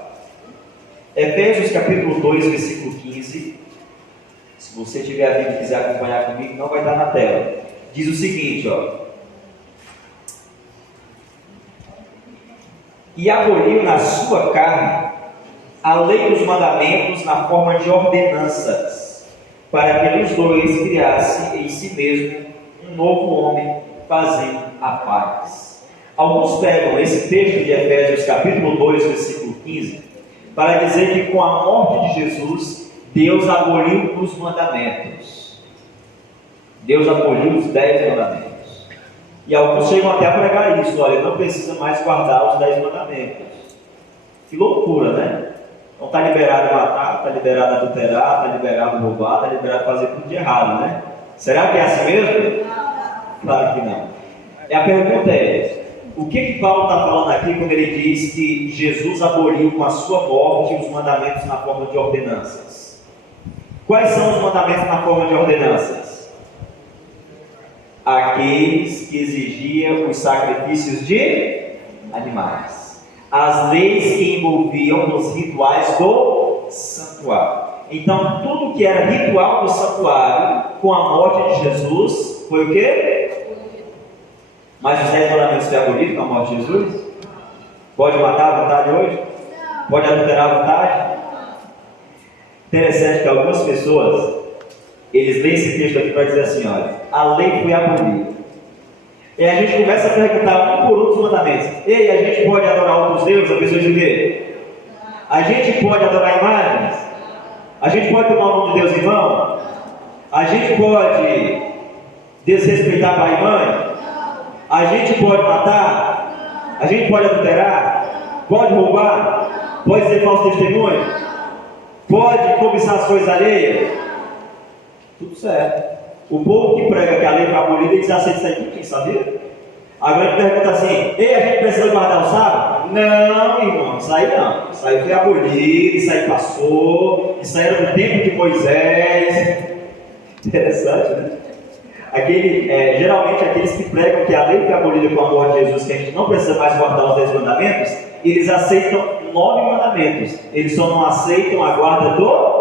Efésios capítulo 2, versículo 15, se você tiver a Bíblia e quiser acompanhar comigo, não vai estar na tela. Diz o seguinte, ó: e aboliu na sua carne a lei dos mandamentos na forma de ordenanças, para que os dois criassem em si mesmo um novo homem, fazendo a paz. Alguns pegam esse texto de Efésios capítulo 2, versículo 15, para dizer que com a morte de Jesus, Deus aboliu os mandamentos. Deus aboliu os 10 mandamentos. E alguns chegam até a pregar isso: olha, não precisa mais guardar os 10 mandamentos. Que loucura, né? Então está liberado matar, está liberado adulterar, está liberado roubar, está liberado fazer tudo de errado, né? Será que é assim mesmo? Claro que não. E a pergunta é: o que Paulo está falando aqui quando ele diz que Jesus aboliu com a sua morte os mandamentos na forma de ordenanças? Quais são os mandamentos na forma de ordenanças? Aqueles que exigiam os sacrifícios de animais. As leis que envolviam os rituais do santuário. Então, tudo que era ritual do santuário, com a morte de Jesus, foi o quê? Mas os 10 mandamentos foi abolido com a morte de Jesus? Pode matar à vontade hoje? Pode adulterar à vontade? Interessante que algumas pessoas, eles leem esse texto aqui para dizer assim, olha, a lei foi abolida. E a gente começa a perguntar um por um os mandamentos. Ei, a gente pode adorar outros deuses? A pessoa diz o quê? A gente pode adorar imagens? A gente pode tomar o nome de Deus em vão? A gente pode desrespeitar pai e mãe? A gente pode matar? A gente pode adulterar? Pode roubar? Pode ser falso testemunho? Pode cobiçar as coisas alheias? Tudo certo. O povo que prega que a lei foi abolida, eles aceitam isso aí tudo, sabia? Agora a gente pergunta assim, ei, a gente precisa guardar o sábado? Não, irmão, isso aí não. Isso aí foi abolido, isso aí passou, isso aí era do tempo de Moisés. Interessante, né? Geralmente aqueles que pregam que a lei foi abolida com a morte de Jesus, que a gente não precisa mais guardar os 10 mandamentos, eles aceitam 9 mandamentos. Eles só não aceitam a guarda do...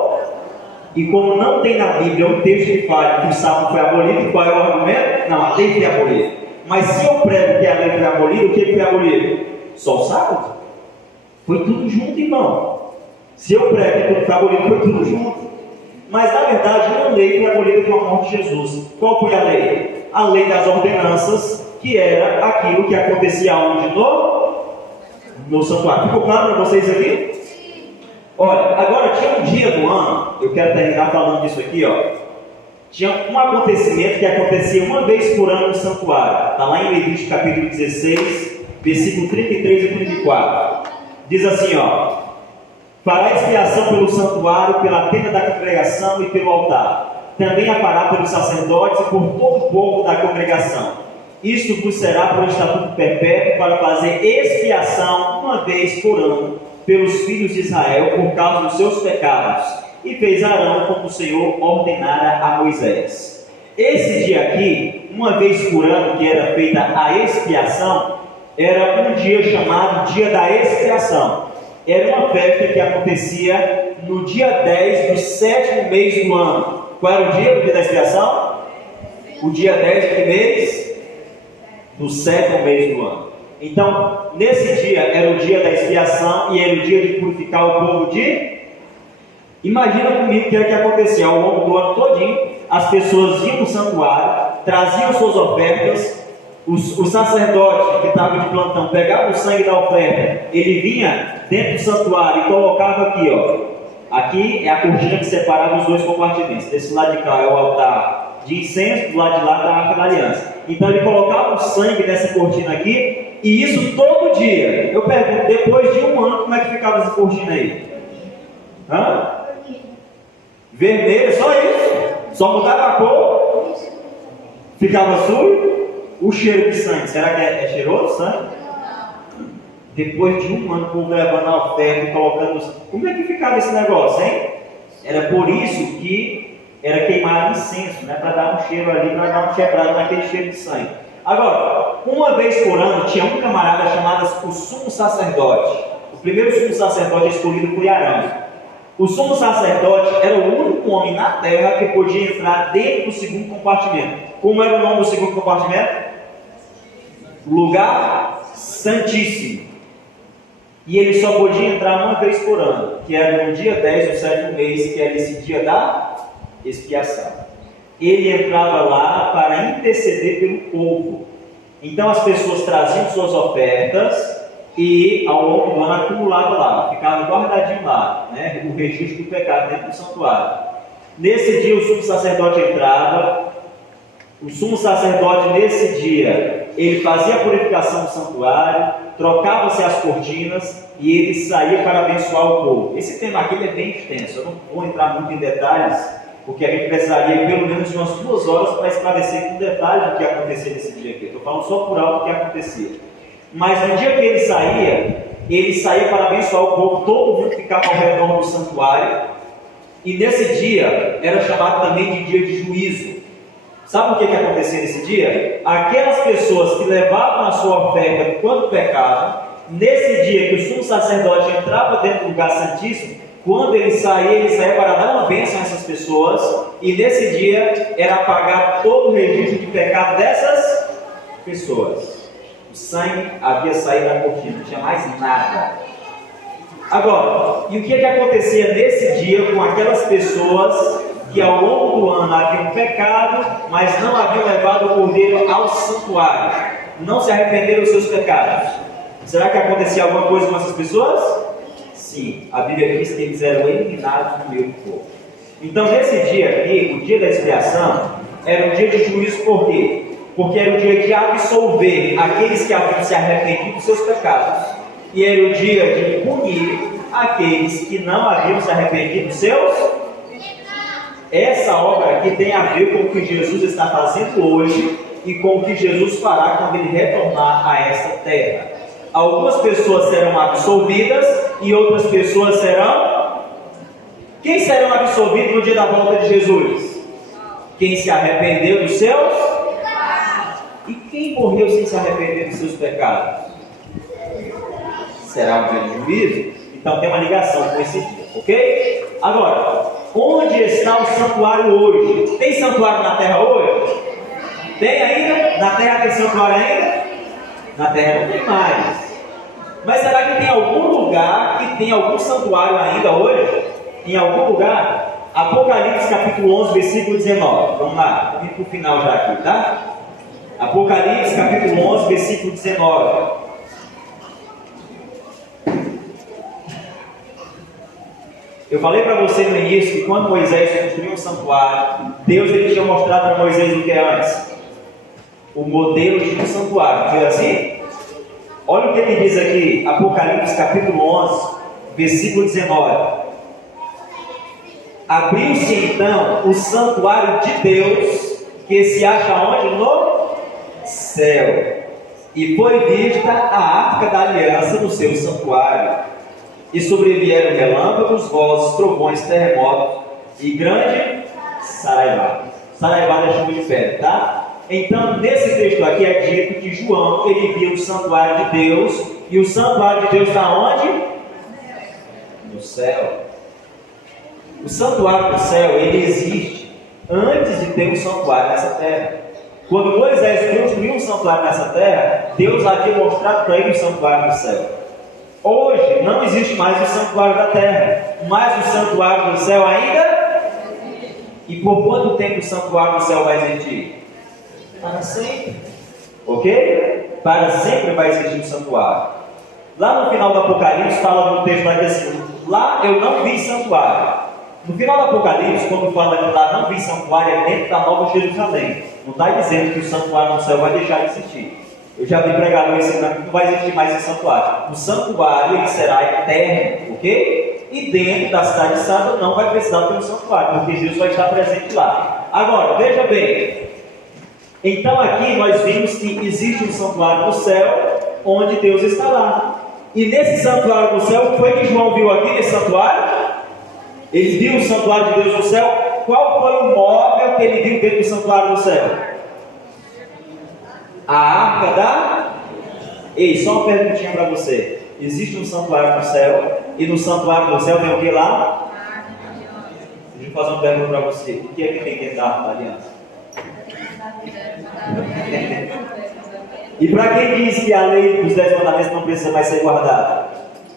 E como não tem na Bíblia um texto que fala que o sábado foi abolido, qual é o argumento? Não, a lei foi abolida. Mas se eu prego que a lei foi abolida, o que foi abolido? Só o sábado? Foi tudo junto, irmão. Se eu prego que tudo foi abolido, foi tudo junto. Mas na verdade, uma lei foi abolida com a morte de Jesus. Qual foi a lei? A lei das ordenanças, que era aquilo que acontecia onde? No santuário. Ficou claro para vocês aqui? Olha, agora tinha um dia do ano, eu quero terminar falando disso aqui, ó. Tinha um acontecimento que acontecia uma vez por ano no santuário. Está lá em Levítico capítulo 16, versículo 33 e 34. Diz assim, ó: fará expiação pelo santuário, pela tenda da congregação e pelo altar. Também a fará pelos sacerdotes e por todo o povo da congregação. Isto vos será por estatuto perpétuo para fazer expiação uma vez por ano pelos filhos de Israel por causa dos seus pecados. E fez Arão como o Senhor ordenara a Moisés. Esse dia aqui, uma vez por ano que era feita a expiação, era um dia chamado Dia da Expiação. Era uma festa que acontecia no dia 10 do 7º mês do ano. Qual era o dia do dia da expiação? O dia 10 de que mês? Do 7º mês do ano. Então, nesse dia era o dia da expiação e era o dia de purificar o povo de... Imagina comigo o que era que acontecia ao longo do ano todinho. As pessoas iam no santuário, traziam suas ofertas, o sacerdote que estava de plantão pegava o sangue da oferta, ele vinha dentro do santuário e colocava aqui, ó. Aqui é a cortina que separava os dois compartimentos. Desse lado de cá é o altar de incenso, do lado de lá está a arca da aliança. Então ele colocava o sangue nessa cortina aqui, e isso todo dia. Eu pergunto, depois de um ano, como é que ficava essa cortina aí? Hã? Vermelho, só isso? Só mudava a cor? Ficava sujo? O cheiro de sangue, será que é cheiroso sangue? Depois de um ano, o povo levando a oferta e colocando... Como é que ficava esse negócio, hein? Era por isso que era queimado incenso, né? Para dar um cheiro ali, para dar um quebrado naquele cheiro de sangue. Agora, uma vez por ano, tinha um camarada chamado o sumo sacerdote. O primeiro sumo sacerdote escolhido foi Arão. O sumo sacerdote era o único homem na terra que podia entrar dentro do segundo compartimento. Como era o nome do segundo compartimento? Lugar Santíssimo. E ele só podia entrar uma vez por ano, que era no dia 10 do 7º mês, que era esse dia da expiação. Ele entrava lá para interceder pelo povo. Então as pessoas traziam suas ofertas e ao longo do ano acumulava lá, ficava guardadinho lá, né, o registro do pecado dentro do santuário. Nesse dia o sumo sacerdote entrava. O sumo sacerdote nesse dia, ele fazia a purificação do santuário, trocava-se as cortinas e ele saía para abençoar o povo. Esse tema aqui é bem extenso, eu não vou entrar muito em detalhes, porque a gente precisaria pelo menos de umas 2 horas para esclarecer com detalhes o que acontecia nesse dia aqui. Estou falando só por alto o que acontecia. Mas no dia que ele saía para abençoar o povo, todo mundo ficava ao redor do santuário, e nesse dia era chamado também de dia de juízo. Sabe o que acontecia nesse dia? Aquelas pessoas que levavam a sua oferta quando pecavam, nesse dia que o sumo sacerdote entrava dentro do lugar santíssimo, quando ele saía para dar uma bênção a essas pessoas, e nesse dia era apagar todo o registro de pecado dessas pessoas. O sangue havia saído da cortina, não tinha mais nada. Agora, e o que acontecia nesse dia com aquelas pessoas que ao longo do ano haviam pecado, mas não haviam levado o cordeiro ao santuário, não se arrependeram dos seus pecados? Será que acontecia alguma coisa com essas pessoas? Sim, a Bíblia diz que eles eram eliminados do meio do povo. Então, nesse dia aqui, o dia da expiação, era um dia de juízo. Por quê? Porque era o dia de absolver aqueles que haviam se arrependido dos seus pecados, e era o dia de punir aqueles que não haviam se arrependido dos seus. Essa obra aqui tem a ver com o que Jesus está fazendo hoje e com o que Jesus fará quando ele retornar a essa terra. Algumas pessoas serão absolvidas e outras pessoas serão... Quem serão absolvidos no dia da volta de Jesus? Quem se arrependeu dos seus? E quem morreu sem se arrepender dos seus pecados? Será um dia de juízo? Então tem uma ligação com esse dia, ok? Agora, onde está o santuário hoje? Tem santuário na terra hoje? Tem ainda? Na terra tem santuário ainda? Na terra não tem mais. Mas será que tem algum lugar que tem algum santuário ainda hoje? Em algum lugar? Apocalipse capítulo 11, versículo 19. Vamos lá, vamos ir para o final já aqui, tá? Apocalipse capítulo 11, versículo 19. Eu falei para você no início que quando Moisés construiu um santuário, Deus ele tinha mostrado para Moisés o que é antes? O modelo de um santuário. Foi assim? Olha o que ele diz aqui, Apocalipse capítulo 11, versículo 19. Abriu-se então o santuário de Deus, que se acha onde? No céu. E foi vista a arca da aliança no seu santuário. E sobrevieram relâmpagos, vozes, trovões, terremotos e grande saraivada. Saraivada é chuva de pedra, tá? Então, nesse texto aqui é dito que João, ele viu o santuário de Deus, e o santuário de Deus está onde? No céu. O santuário do céu, ele existe antes de ter um santuário nessa terra. Quando Moisés construiu um santuário nessa terra, Deus havia mostrado para ele o santuário do céu. Hoje não existe mais o santuário da terra, mas o santuário do céu ainda. E por quanto tempo o santuário do céu vai existir? Para sempre. Ok? Para sempre vai existir o santuário. Lá no final do Apocalipse fala no texto lá assim: lá eu não vi santuário. No final do Apocalipse, quando fala que lá não vi santuário, é dentro da Nova Jerusalém. Não está dizendo que o santuário no céu vai deixar de existir. Eu já vi pregador ensinando que não vai existir mais esse santuário. O santuário ele será eterno, ok? E dentro da cidade santa não vai precisar ter um santuário, porque Jesus vai estar presente lá. Agora, veja bem. Então aqui nós vimos que existe um santuário no céu, onde Deus está lá. E nesse santuário no céu, foi que João viu aqui nesse santuário? Ele viu o santuário de Deus no céu. Qual foi o móvel que ele viu dentro do santuário no céu? A arca da... Ei, só uma perguntinha para você. Existe um santuário no céu, e no santuário do céu tem o que lá? Deixa eu fazer uma pergunta para você. O que é que tem dentro da arca da aliança? E para quem diz que a lei dos 10 mandamentos não precisa mais ser guardada?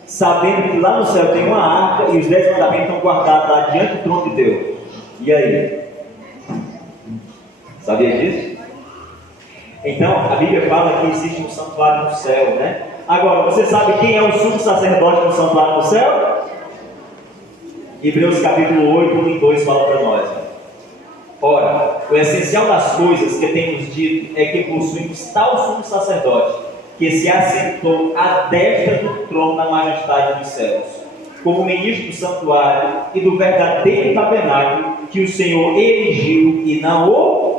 Sabendo que lá no céu tem uma arca e os 10 mandamentos estão guardados lá diante do trono de Deus. E aí? Sabia disso? Então, a Bíblia fala que existe um santuário no céu, né? Agora, você sabe quem é o sumo sacerdote do santuário no céu? Hebreus capítulo 8, 1 e 2 fala para nós. Ora, o essencial das coisas que temos dito é que possuímos tal sumo sacerdote, que se assentou à destra do trono da majestade dos céus, como ministro do santuário e do verdadeiro tabernáculo que o Senhor erigiu e não o...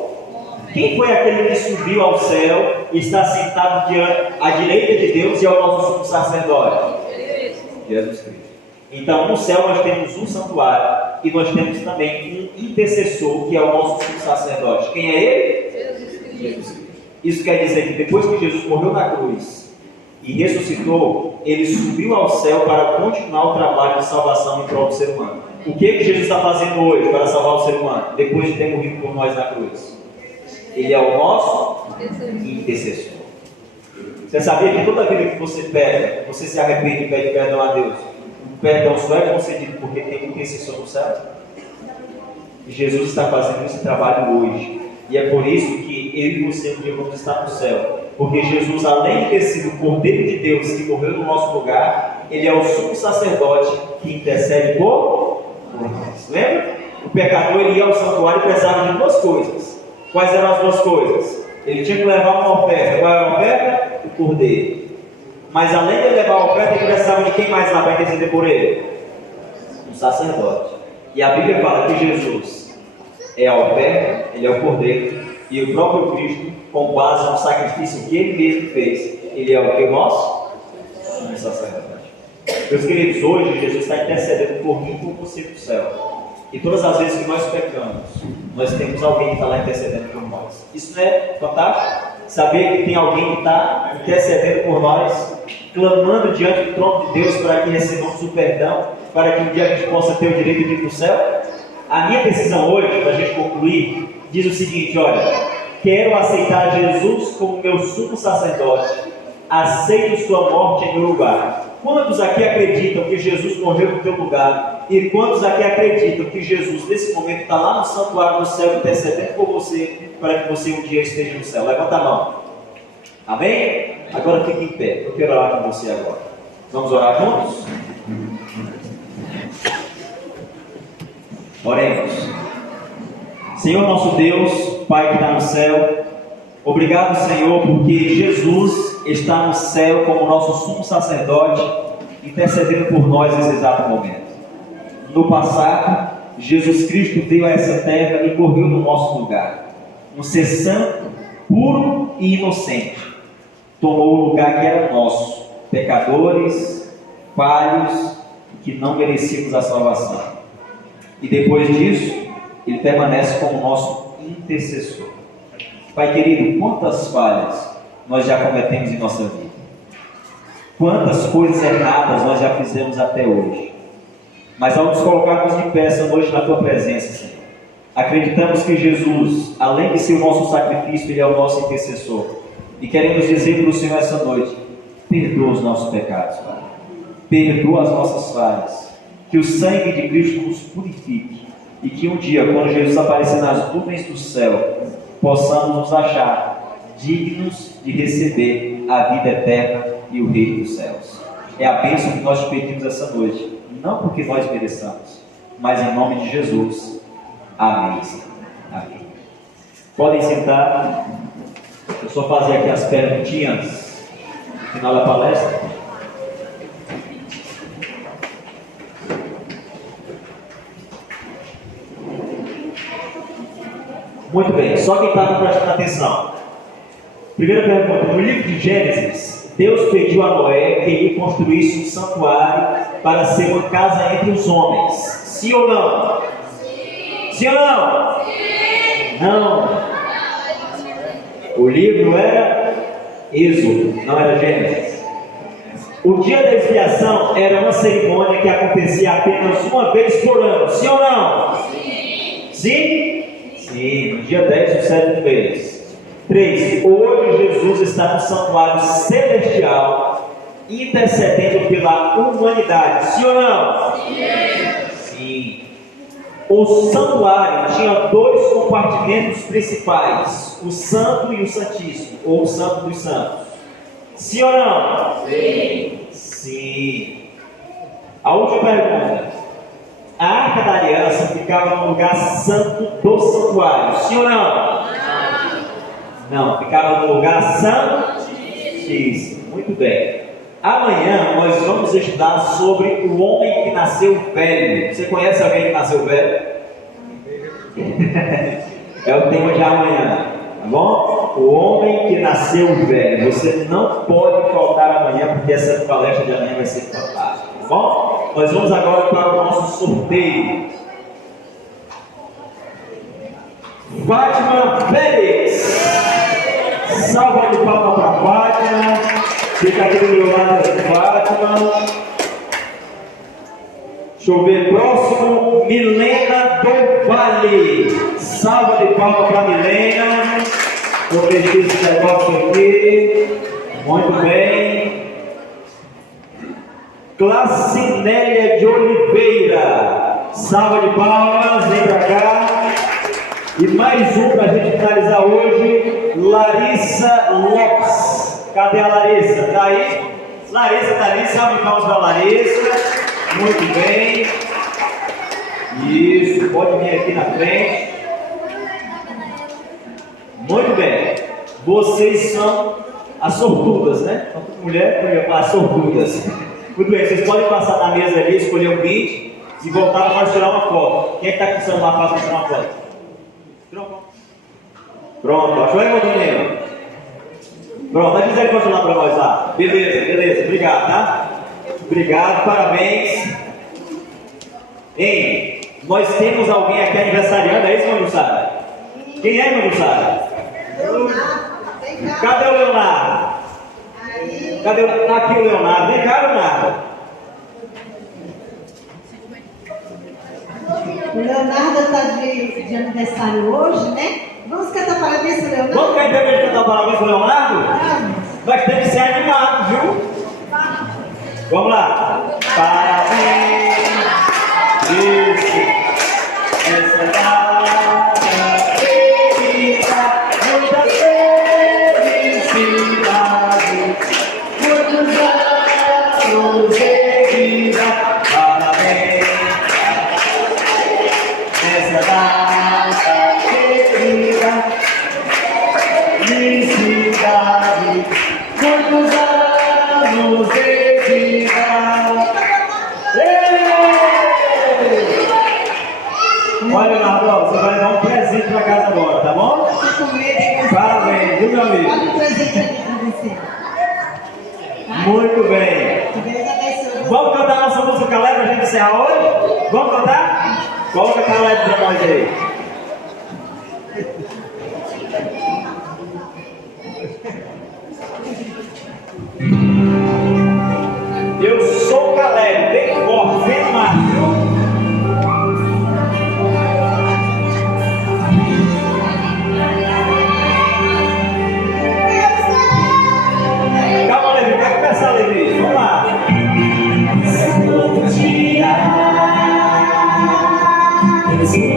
Quem foi aquele que subiu ao céu e está sentado à direita de Deus e é o nosso sumo sacerdote? Jesus Cristo. Então, no céu nós temos um santuário e nós temos também um intercessor que é o nosso sumo sacerdote. Quem é ele? Jesus Cristo. Isso quer dizer que depois que Jesus morreu na cruz, e ressuscitou, ele subiu ao céu para continuar o trabalho de salvação em prol do ser humano. O que Jesus está fazendo hoje para salvar o ser humano, depois de ter morrido por nós na cruz? Ele é o nosso intercessor. Você sabia que toda vida que você peca, você se arrepende e pede perdão a Deus, o perdão só é concedido porque tem um intercessor no céu? E Jesus está fazendo esse trabalho hoje. E é por isso que eu e você um dia vamos estar no céu. Porque Jesus, além de ter sido o Cordeiro de Deus que morreu no nosso lugar, ele é o sumo sacerdote que intercede por nós. Lembra? O pecador ele ia ao santuário e precisava de duas coisas. Quais eram as duas coisas? Ele tinha que levar uma oferta. Qual era a oferta? O cordeiro. Mas além de levar a oferta, ele precisava de quem mais lá para interceder por ele? Um sacerdote. E a Bíblia fala que Jesus é a oferta, ele é o cordeiro, e o próprio Cristo, com base no sacrifício que ele mesmo fez, ele é o que nosso? Um sacerdote. Meus queridos, hoje Jesus está intercedendo por mim e por você do céu. E todas as vezes que nós pecamos, nós temos alguém que está lá intercedendo por nós. Isso não é fantástico? Saber que tem alguém que está intercedendo por nós, clamando diante do trono de Deus para que recebamos o perdão, para que um dia a gente possa ter o direito de ir para o céu. A minha decisão hoje, para a gente concluir, diz o seguinte: olha, quero aceitar Jesus como meu sumo sacerdote, aceito sua morte em meu lugar. Quantos aqui acreditam que Jesus morreu no teu lugar? E quantos aqui acreditam que Jesus, nesse momento, está lá no santuário do céu, intercedendo por você, para que você um dia esteja no céu? Levanta a mão. Amém? Agora fique em pé. Eu quero orar com você agora. Vamos orar juntos? Oremos. Senhor nosso Deus, Pai que está no céu, obrigado, Senhor, porque Jesus está no céu como nosso sumo sacerdote, intercedendo por nós nesse exato momento. No passado, Jesus Cristo veio a essa terra e morreu no nosso lugar. Um ser santo, puro e inocente. Tomou o lugar que era nosso, pecadores, falhos, que não merecíamos a salvação. E depois disso, ele permanece como nosso intercessor. Pai querido, quantas falhas nós já cometemos em nossa vida? Quantas coisas erradas nós já fizemos até hoje? Mas ao nos colocarmos de pé essa noite na tua presença, Senhor, acreditamos que Jesus, além de ser o nosso sacrifício, ele é o nosso intercessor. E queremos dizer para o Senhor essa noite: perdoa os nossos pecados, Pai. Perdoa as nossas falhas. Que o sangue de Cristo nos purifique. E que um dia, quando Jesus aparecer nas nuvens do céu, possamos nos achar dignos de receber a vida eterna e o reino dos céus. É a bênção que nós te pedimos essa noite, não porque nós mereçamos, mas em nome de Jesus. Amém. Amém. Podem sentar. Eu só fazer aqui as perguntinhas no final da palestra. Muito bem, só quem está prestando atenção. Primeira pergunta: no livro de Gênesis, Deus pediu a Noé que ele construísse um santuário para ser uma casa entre os homens. Sim ou não? Sim. Sim ou não? Sim. Não. O livro era Êxodo, não era Gênesis. O dia da expiação era uma cerimônia que acontecia apenas uma vez por ano. Sim ou não? Sim. Sim? Sim, no dia 10 do sétimo mês. 3. Hoje Jesus está no santuário celestial, intercedendo pela humanidade. Sim ou não? Sim. Sim. O santuário tinha dois compartimentos principais: o santo e o santíssimo, ou o santo dos santos. Sim ou não? Sim. Sim. A última pergunta: a Arca da Aliança ficava no lugar santo do santuário. Sim ou não? Não, ficava no lugar santíssimo. Muito bem. Amanhã nós vamos estudar sobre o homem que nasceu velho. Você conhece alguém que nasceu velho? É o tema de amanhã, tá bom? O homem que nasceu velho. Você não pode faltar amanhã, porque essa palestra de amanhã vai ser fantástica, tá bom? Nós vamos agora para o nosso sorteio. Fátima Félix. Salva de palmas para a Fátima. Fica aqui do meu lado, Fátima. Deixa eu ver. Próximo, Milena do Vale. Salva de palmas para Milena. Vou vestir esse negócio aqui. Muito bem. Clacinélia de Oliveira. Salva de palmas, vem pra cá. E mais um para a gente finalizar hoje, Larissa Lopes. Cadê a Larissa? Tá aí? Larissa tá ali, salve de palmas para Larissa. Muito bem. Isso, pode vir aqui na frente. Muito bem. Vocês são as sortudas, né? São tudo mulher, eu ia falar sortudas. Muito bem, vocês podem passar na mesa ali, escolher um brinde e voltar para tirar uma foto. Quem é que está com o celular para tirar uma foto? Pronto, achou aí, meu menino? Pronto, vai dizer que pode falar para nós lá. Beleza, obrigado, tá? Obrigado, parabéns. Hein, nós temos alguém aqui aniversariando, é isso, Mano Sara? Quem é, Mano Sara? Leonardo, vem cá. Cadê o Leonardo? Aí. Tá aqui o Leonardo. Vem cá, Leonardo. O Leonardo está de aniversário hoje, né? Vamos cantar parabéns pro Leonardo? Vamos cantar parabéns pro Leonardo? Vamos. Mas tem que ser animado, viu? Vamos lá. Parabéns. Isso. Essa data querida, muita felicidade. Muitos anos de vida. Parabéns. Essa data querida, felicidade. Muitos anos de vida. Olha, Leonardo, você vai dar um presente para casa agora, tá bom? Parabéns, viu, meu amigo? Olha o presente aqui para você. Muito bem. Que Deus abençoe. Vamos cantar nossa música Caleb para a gente encerrar hoje? Vamos cantar? Coloca a Caleb para nós aí. Eu sou Caleb, bem forte, bem macho. Calma, Levi, vai começar, Levi. Vamos lá. Todo dia, eu estou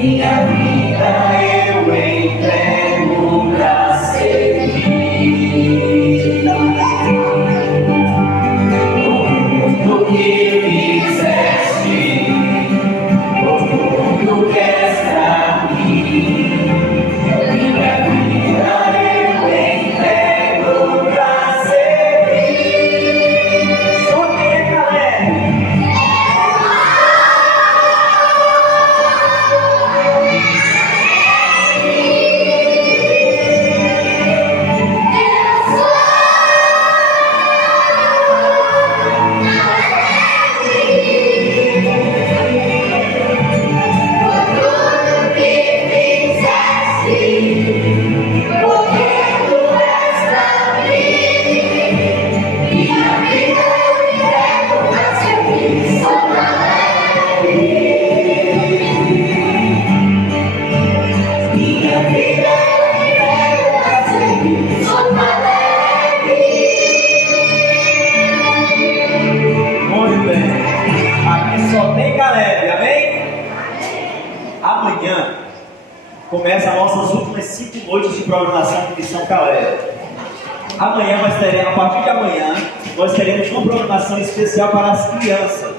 Minha vida eu entrego pra servir. Tudo que fizeste, tudo que és pra mim. Minha vida eu entrego pra servir. Só quem é galera? Muito bem. Aqui só tem Caleb, amém? Amanhã começa as nossas últimas 5 noites de programação de Missão Caleb. Amanhã nós teremos, a partir de amanhã, nós teremos uma programação especial para as crianças.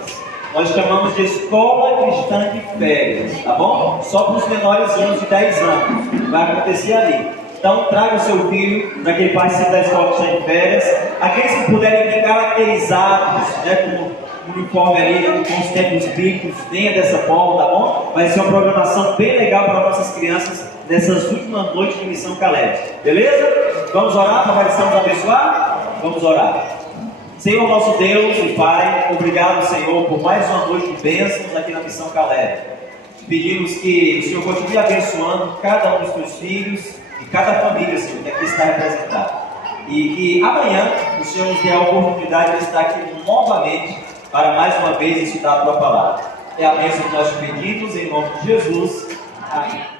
Nós chamamos de Escola Cristã de Férias, tá bom? Só para os menores de 10 anos. Vai acontecer ali. Então, traga o seu filho para que ele participe da Escola Cristã de Férias. Aqueles que puderem vir caracterizados, né, com o uniforme ali, com os tempos bíblicos, venha dessa forma, tá bom? Vai ser uma programação bem legal para nossas crianças nessas últimas noites de Missão Caleb. Beleza? Vamos orar para nos abençoar? Vamos orar. Senhor nosso Deus e Pai, obrigado, Senhor, por mais uma noite de bênçãos aqui na Missão Caleb. Pedimos que o Senhor continue abençoando cada um dos teus filhos e cada família, Senhor, que aqui está representada. E que amanhã o Senhor nos dê a oportunidade de estar aqui novamente para mais uma vez estudar a tua palavra. É a bênção que nós te pedimos em nome de Jesus. Amém.